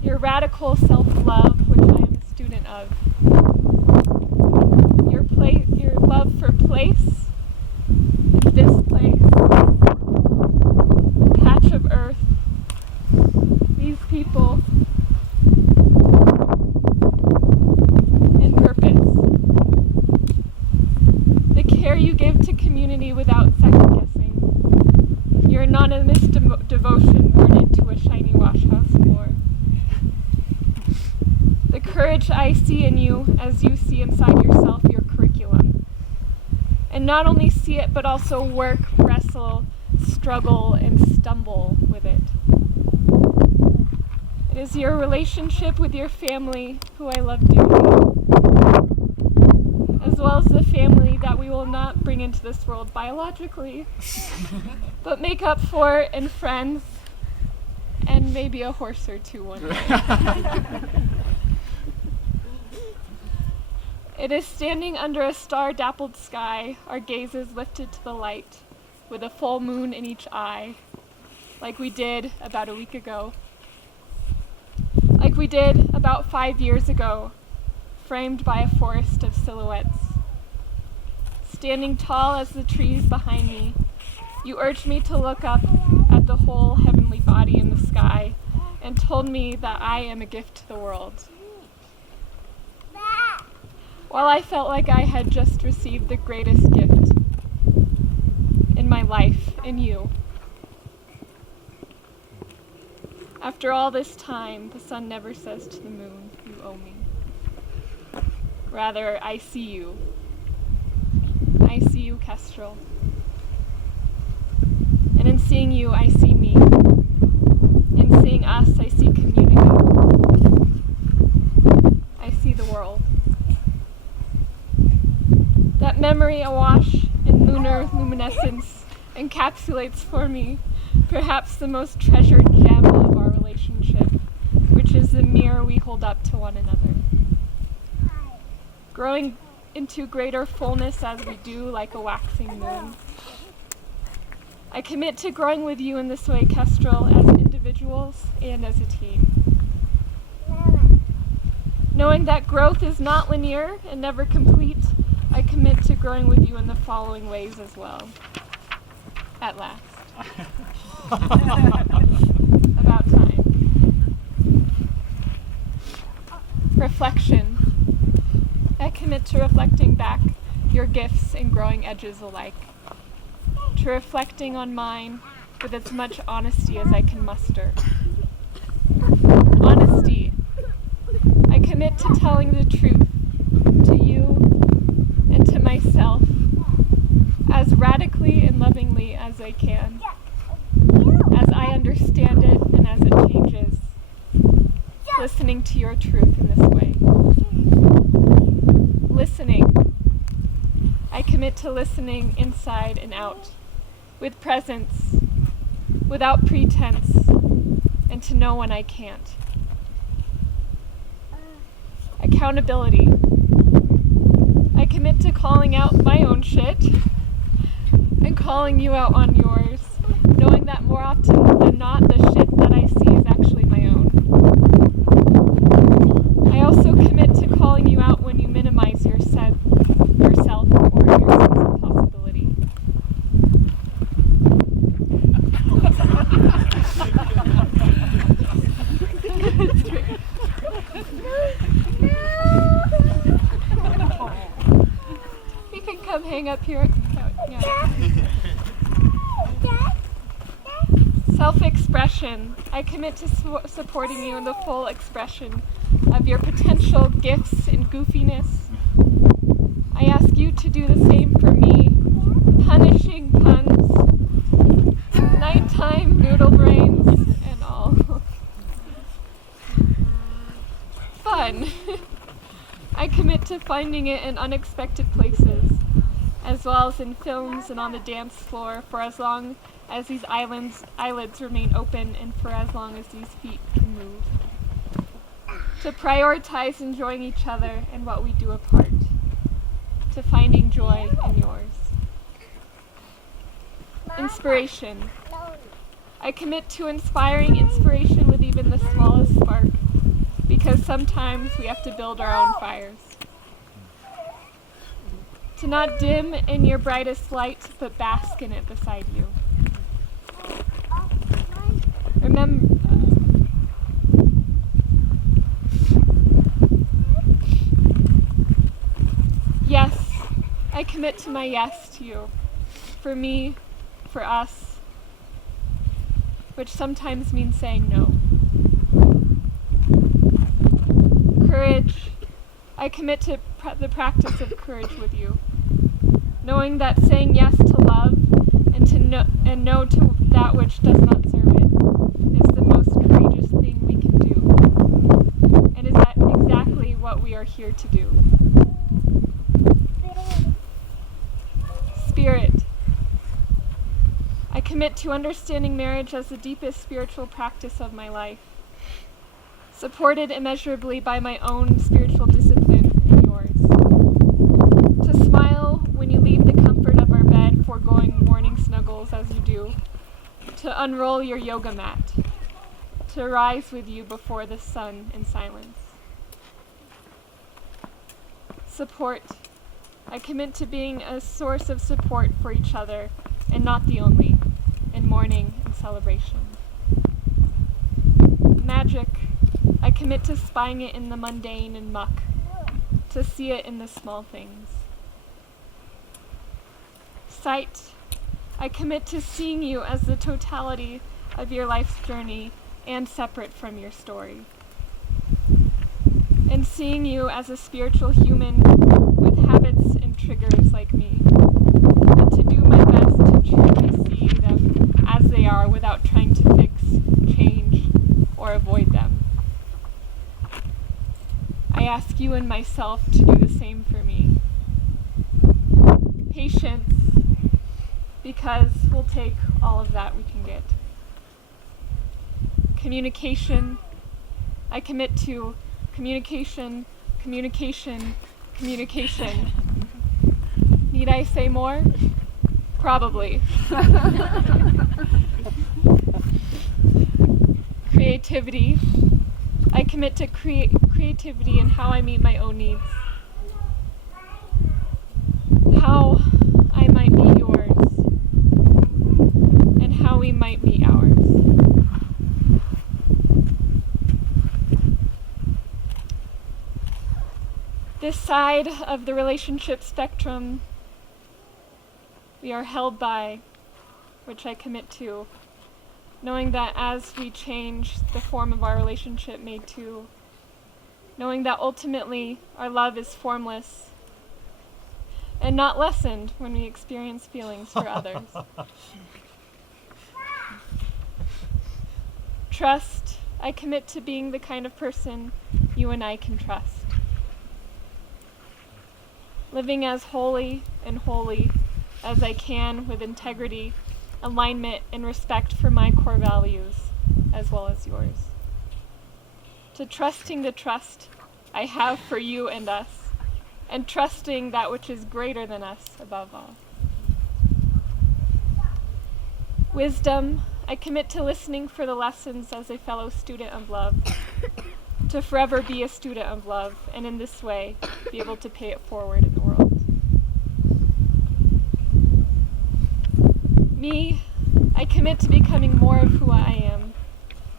Your radical self-love, which I am a student of. Your love for place, this place, a patch of earth, these people, and purpose. The care you give to community without second guessing. Your anonymous devotion born into a shiny washhouse floor. The courage I see in you as you see inside yourself your curriculum. And not only see it, but also work, wrestle, struggle, and stumble with it. It is your relationship with your family, who I love dearly, as well as the family that we will not bring into this world biologically, but make up for in friends, and maybe a horse or two one day. It is standing under a star-dappled sky, our gazes lifted to the light, with a full moon in each eye, like we did about a week ago. Like we did about 5 years ago, framed by a forest of silhouettes. Standing tall as the trees behind me, you urged me to look up at the whole heavenly body in the sky and told me that I am a gift to the world. While I felt like I had just received the greatest gift in my life, in you. After all this time, the sun never says to the moon, you owe me. Rather, I see you. I see you, Kestrel. And in seeing you, I see me. In seeing us, I see community. I see the world. That memory awash in lunar luminescence encapsulates for me perhaps the most treasured gem of our relationship, which is the mirror we hold up to one another. Growing into greater fullness as we do, like a waxing moon. I commit to growing with you in this way, Kestrel, as individuals and as a team. Knowing that growth is not linear and never complete, I commit to growing with you in the following ways as well. At last. About time. Reflection. I commit to reflecting back your gifts and growing edges alike. To reflecting on mine with as much honesty as I can muster. Honesty. I commit to telling the truth to you and to myself as radically and lovingly as I can, as I understand it and as it changes, listening to your truth in this way. Listening. I commit to listening inside and out, with presence, without pretense, and to know when I can't. Accountability. I commit to calling out my own shit and calling you out on yours, knowing that more often than not, the shit that I see is actually my own. I also commit to calling you out when you minimize yourself or your sense of possibility. You can come hang up here. Yeah. Self-expression. I commit to supporting you in the full expression of your potential gifts and goofiness. I ask you to do the same for me. Punishing puns, nighttime noodle brains, and all. Fun. I commit to finding it in unexpected places, as well as in films and on the dance floor, for as long as these eyelids remain open and for as long as these feet can move. To prioritize enjoying each other and what we do apart. To finding joy in yours. Inspiration. I commit to inspiring inspiration with even the smallest spark, because sometimes we have to build our own fires. To not dim in your brightest light, but bask in it beside you. Remember, yes, I commit to my yes to you, for me, for us, which sometimes means saying no. Courage. I commit to the practice of courage with you, knowing that saying yes to love and no to that which does not serve it is the most courageous thing we can do, and is that exactly what we are here to do. Spirit. I commit to understanding marriage as the deepest spiritual practice of my life, supported immeasurably by my own spiritual discipline and yours. To smile when you leave the comfort of our bed, foregoing morning snuggles as you do. To unroll your yoga mat. To rise with you before the sun in silence. Support. I commit to being a source of support for each other, and not the only, in mourning and celebration. Magic. I commit to spying it in the mundane and muck, to see it in the small things. Sight. I commit to seeing you as the totality of your life's journey and separate from your story. And seeing you as a spiritual human with habits and triggers like me. And to do my best to truly see them as they are without trying to fix, change, or avoid them. I ask you and myself to do the same for me. Patience. because we'll take all of that we can get. Communication. I commit to communication, communication, communication. Need I say more? Probably. Creativity. I commit to creativity in how I meet my own needs. How I might meet yours. And how we might meet ours. This side of the relationship spectrum we are held by, which I commit to, knowing that as we change, the form of our relationship may too, knowing that ultimately our love is formless and not lessened when we experience feelings for others. Trust. I commit to being the kind of person you and I can trust. Living as holy and holy as I can with integrity, alignment, and respect for my core values, as well as yours. To trusting the trust I have for you and us, and trusting that which is greater than us above all. Wisdom. I commit to listening for the lessons as a fellow student of love, to forever be a student of love, and in this way, be able to pay it forward in the world. Me, I commit to becoming more of who I am,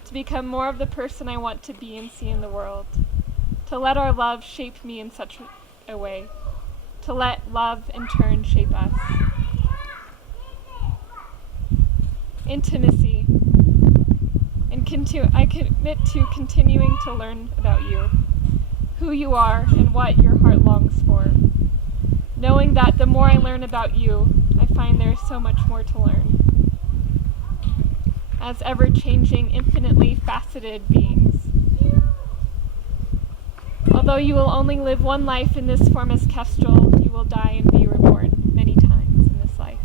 to become more of the person I want to be and see in the world, to let our love shape me in such a way, to let love in turn shape us. Intimacy. And I commit to continuing to learn about you, who you are, and what your heart longs for. Knowing that the more I learn about you, I find there is so much more to learn. As ever-changing, infinitely faceted beings. Although you will only live one life in this form as Kestrel, you will die and be reborn many times in this life.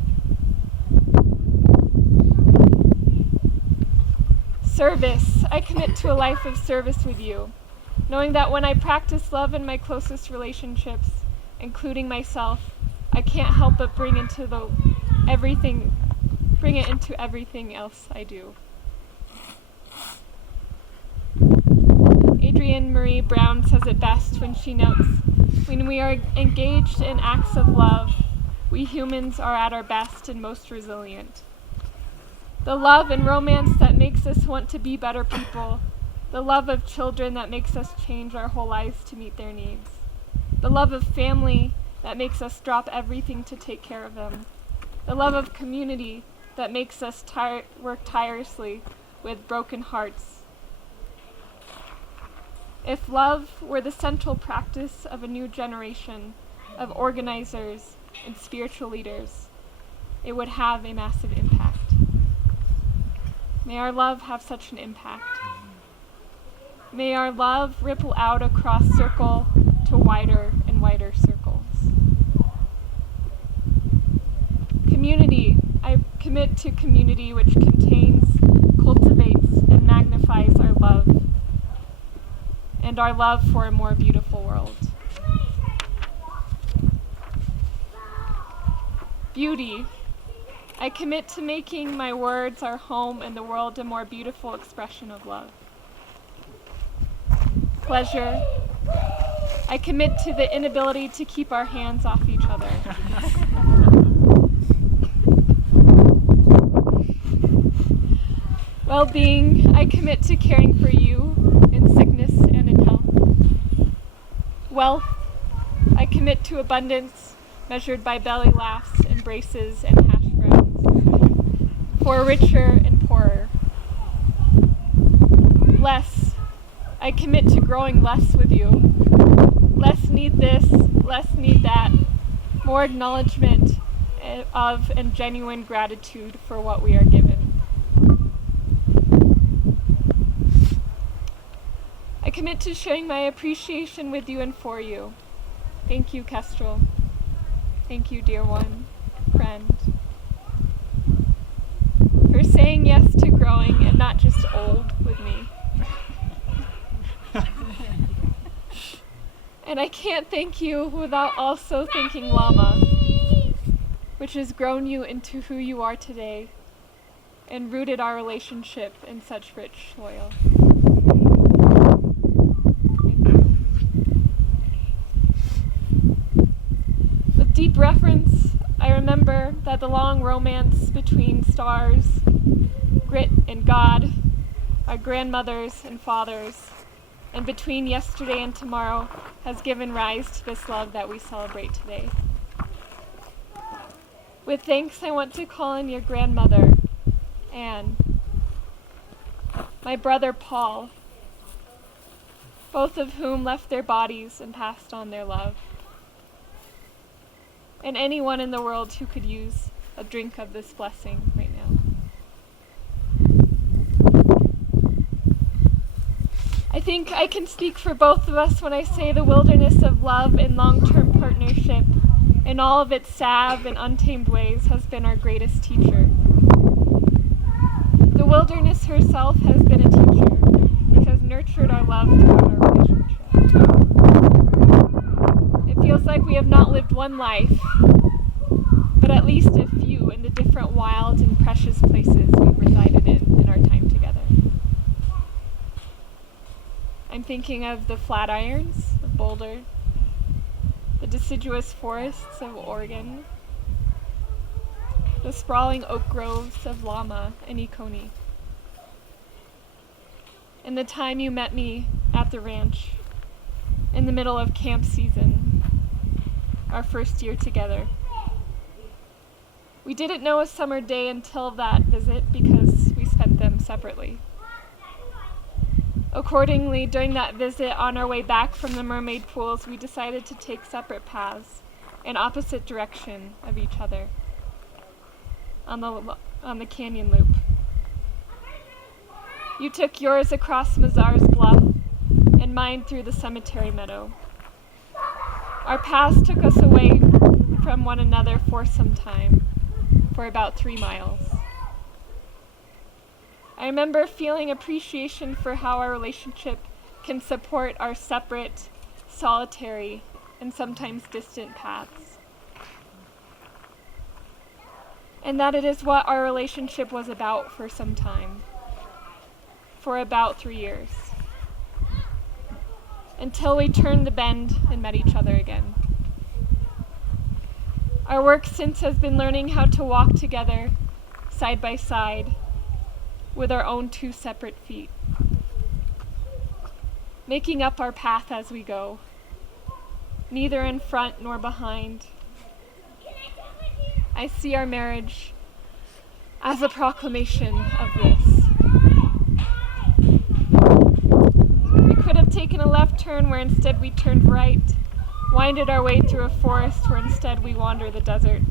Service. I commit to a life of service with you, knowing that when I practice love in my closest relationships, including myself, I can't help but bring it into everything else I do. Adrienne Marie Brown says it best when she notes, when we are engaged in acts of love, we humans are at our best and most resilient. The love and romance that makes us want to be better people, the love of children that makes us change our whole lives to meet their needs, the love of family that makes us drop everything to take care of them, the love of community that makes us work tirelessly with broken hearts. If love were the central practice of a new generation of organizers and spiritual leaders, it would have a massive impact. May our love have such an impact. May our love ripple out across circle to wider and wider circles. Community. I commit to community which contains, cultivates, and magnifies our love, and our love for a more beautiful world. Beauty. I commit to making my words, our home, and the world a more beautiful expression of love. Pleasure. I commit to the inability to keep our hands off each other. Well-being. I commit to caring for you in sickness and in health. Wealth. I commit to abundance measured by belly laughs, embraces, and hash browns. For richer and poorer. Less. I commit to growing less with you. Less need this, less need that. More acknowledgement of and genuine gratitude for what we are given. I commit to sharing my appreciation with you and for you. Thank you, Kestrel. Thank you, dear one, friend. saying yes to growing and not just old with me. And I can't thank you without also thanking Lama, which has grown you into who you are today and rooted our relationship in such rich soil. With deep reverence, I remember that the long romance between stars, grit and God, our grandmothers and fathers, and between yesterday and tomorrow has given rise to this love that we celebrate today. With thanks, I want to call in your grandmother, Anne, my brother Paul, both of whom left their bodies and passed on their love, and anyone in the world who could use a drink of this blessing right now. I think I can speak for both of us when I say the wilderness of love and long-term partnership in all of its salve and untamed ways has been our greatest teacher. The wilderness herself has been a teacher, which has nurtured our love throughout our relationship. It feels like we have not lived one life, but at least a few in the different wild and precious places we've resided in our time together. I'm thinking of the Flatirons of Boulder, the deciduous forests of Oregon, the sprawling oak groves of Lama and Econi, and the time you met me at the ranch in the middle of camp season, our first year together. We didn't know a summer day until that visit because we spent them separately. Accordingly, during that visit, on our way back from the mermaid pools, we decided to take separate paths in opposite direction of each other on the canyon loop. You took yours across Mazar's Bluff and mine through the cemetery meadow. Our paths took us away from one another for some time, for about 3 miles. I remember feeling appreciation for how our relationship can support our separate, solitary, and sometimes distant paths. And that it is what our relationship was about for some time, for about 3 years, until we turned the bend and met each other again. Our work since has been learning how to walk together, side by side, with our own 2 separate feet, making up our path as we go, neither in front nor behind. I see our marriage as a proclamation of this. We could have taken a left turn where instead we turned right, winded our way through a forest where instead we wander the desert.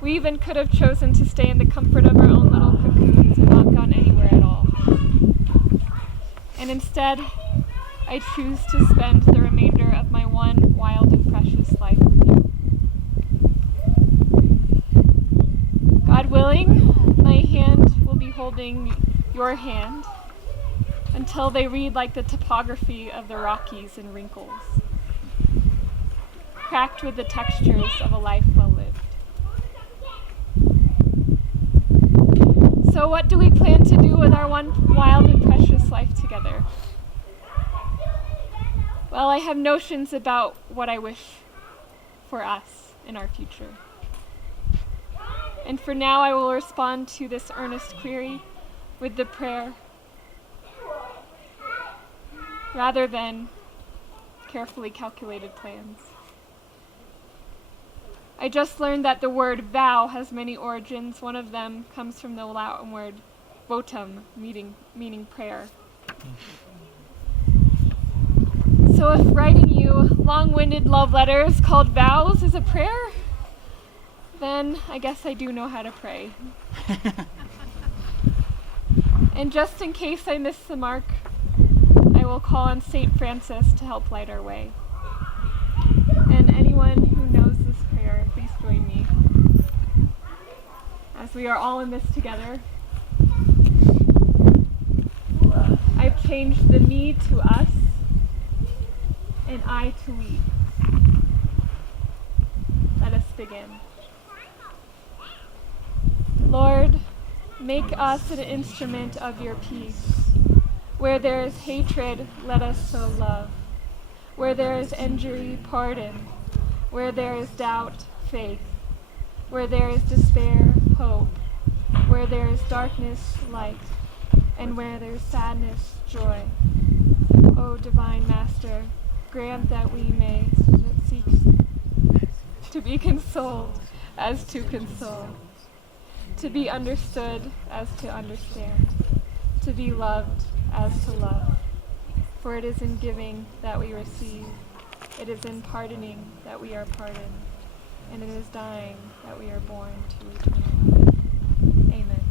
We even could have chosen to stay in the comfort of our own little cocoons and not gone anywhere at all. And instead, I choose to spend the remainder of my one wild and precious life with you. God willing, my hand will be holding your hand until they read like the topography of the Rockies in wrinkles, cracked with the textures of a life well lived. So what do we plan to do with our one wild and precious life together? Well, I have notions about what I wish for us in our future. And for now, I will respond to this earnest query with the prayer, rather than carefully calculated plans. I just learned that the word vow has many origins. One of them comes from the Latin word votum, meaning prayer. So if writing you long-winded love letters called vows is a prayer, then I guess I do know how to pray. And just in case I miss the mark, I will call on St. Francis to help light our way. And anyone who knows this prayer, please join me, as we are all in this together. I've changed the me to us and I to we. Let us begin. Lord, make us an instrument of your peace. Where there is hatred, let us sow love. Where there is injury, pardon. Where there is doubt, faith. Where there is despair, hope. Where there is darkness, light. And where there is sadness, joy. O divine Master, grant that we may seek to be consoled as to console, to be understood as to understand, to be loved as to love. For it is in giving that we receive, it is in pardoning that we are pardoned, and it is dying that we are born to eternal life. Amen.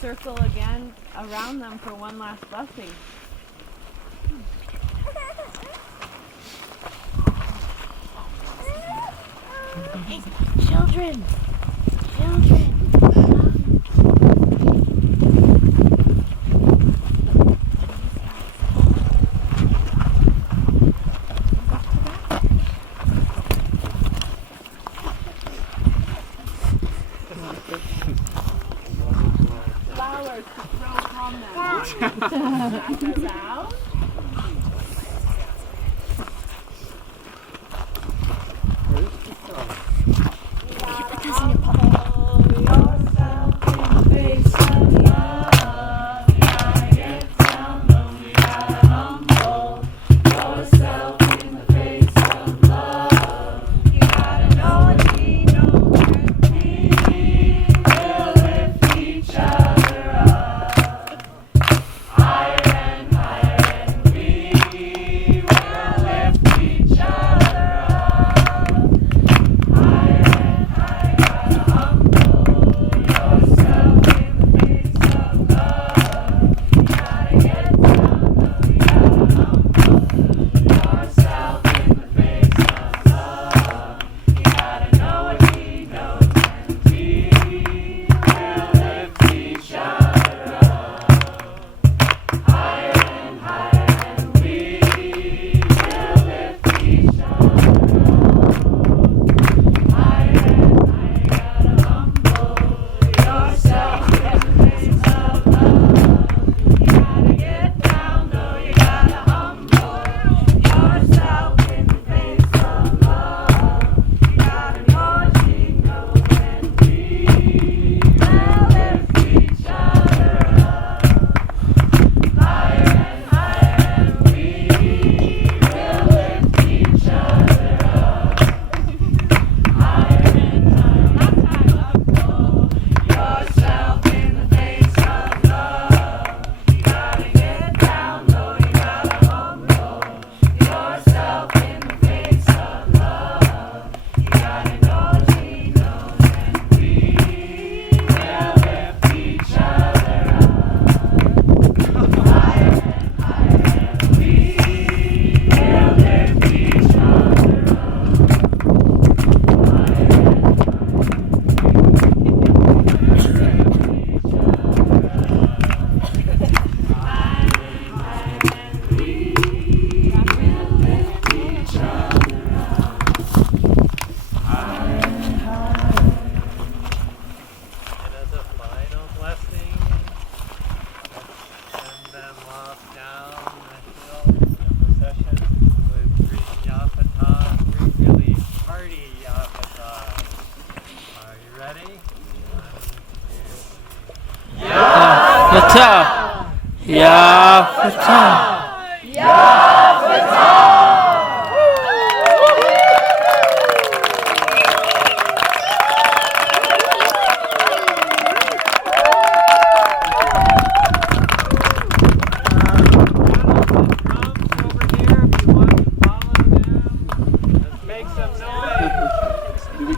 Circle again around them for one last blessing. Hey, children! Children! Flowers to throw from them. Out. Put this in your pocket. Higher and higher. Do we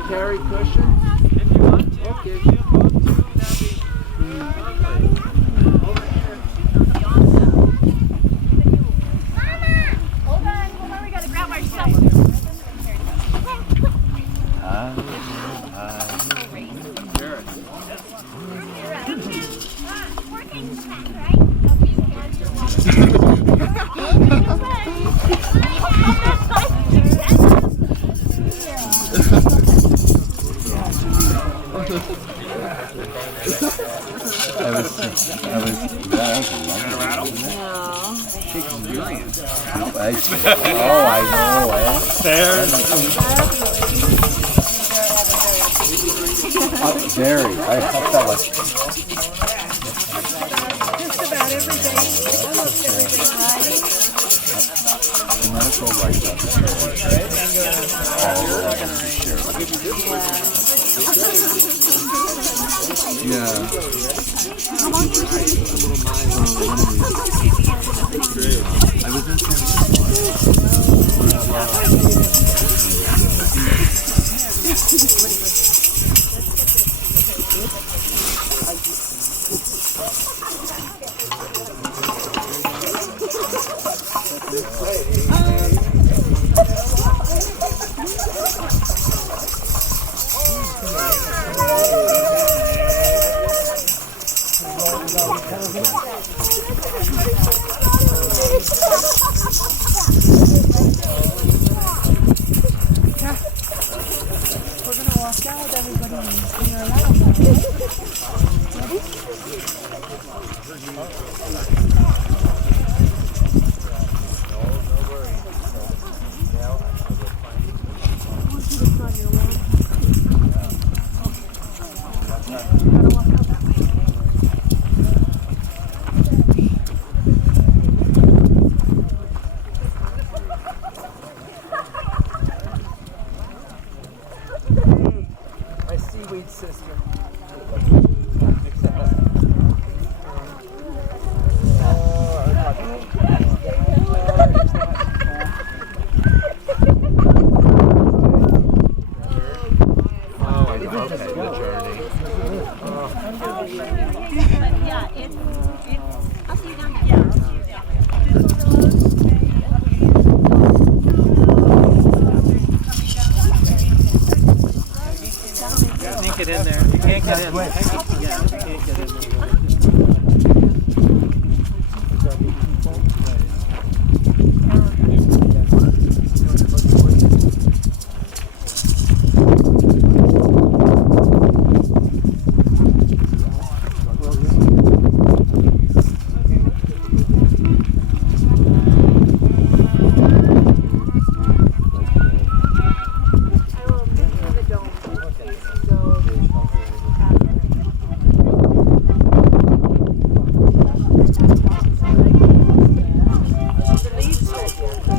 carry cushions? If you want to, okay. if you want to, that'd be lovely. Over here. Hold on, we gotta grab our stuff. I know. Very. I felt like. Just about every day, almost every day, right? The medical rights officer. Yeah. I was in We're going to walk out with everybody in our lap. Ready? My seaweed sister. Yeah, it's, I'll see you down there. Yeah, I'll see you down Can't get in there. You can't get in. Yeah, you can't get in there.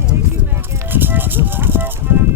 Thank you, Megan.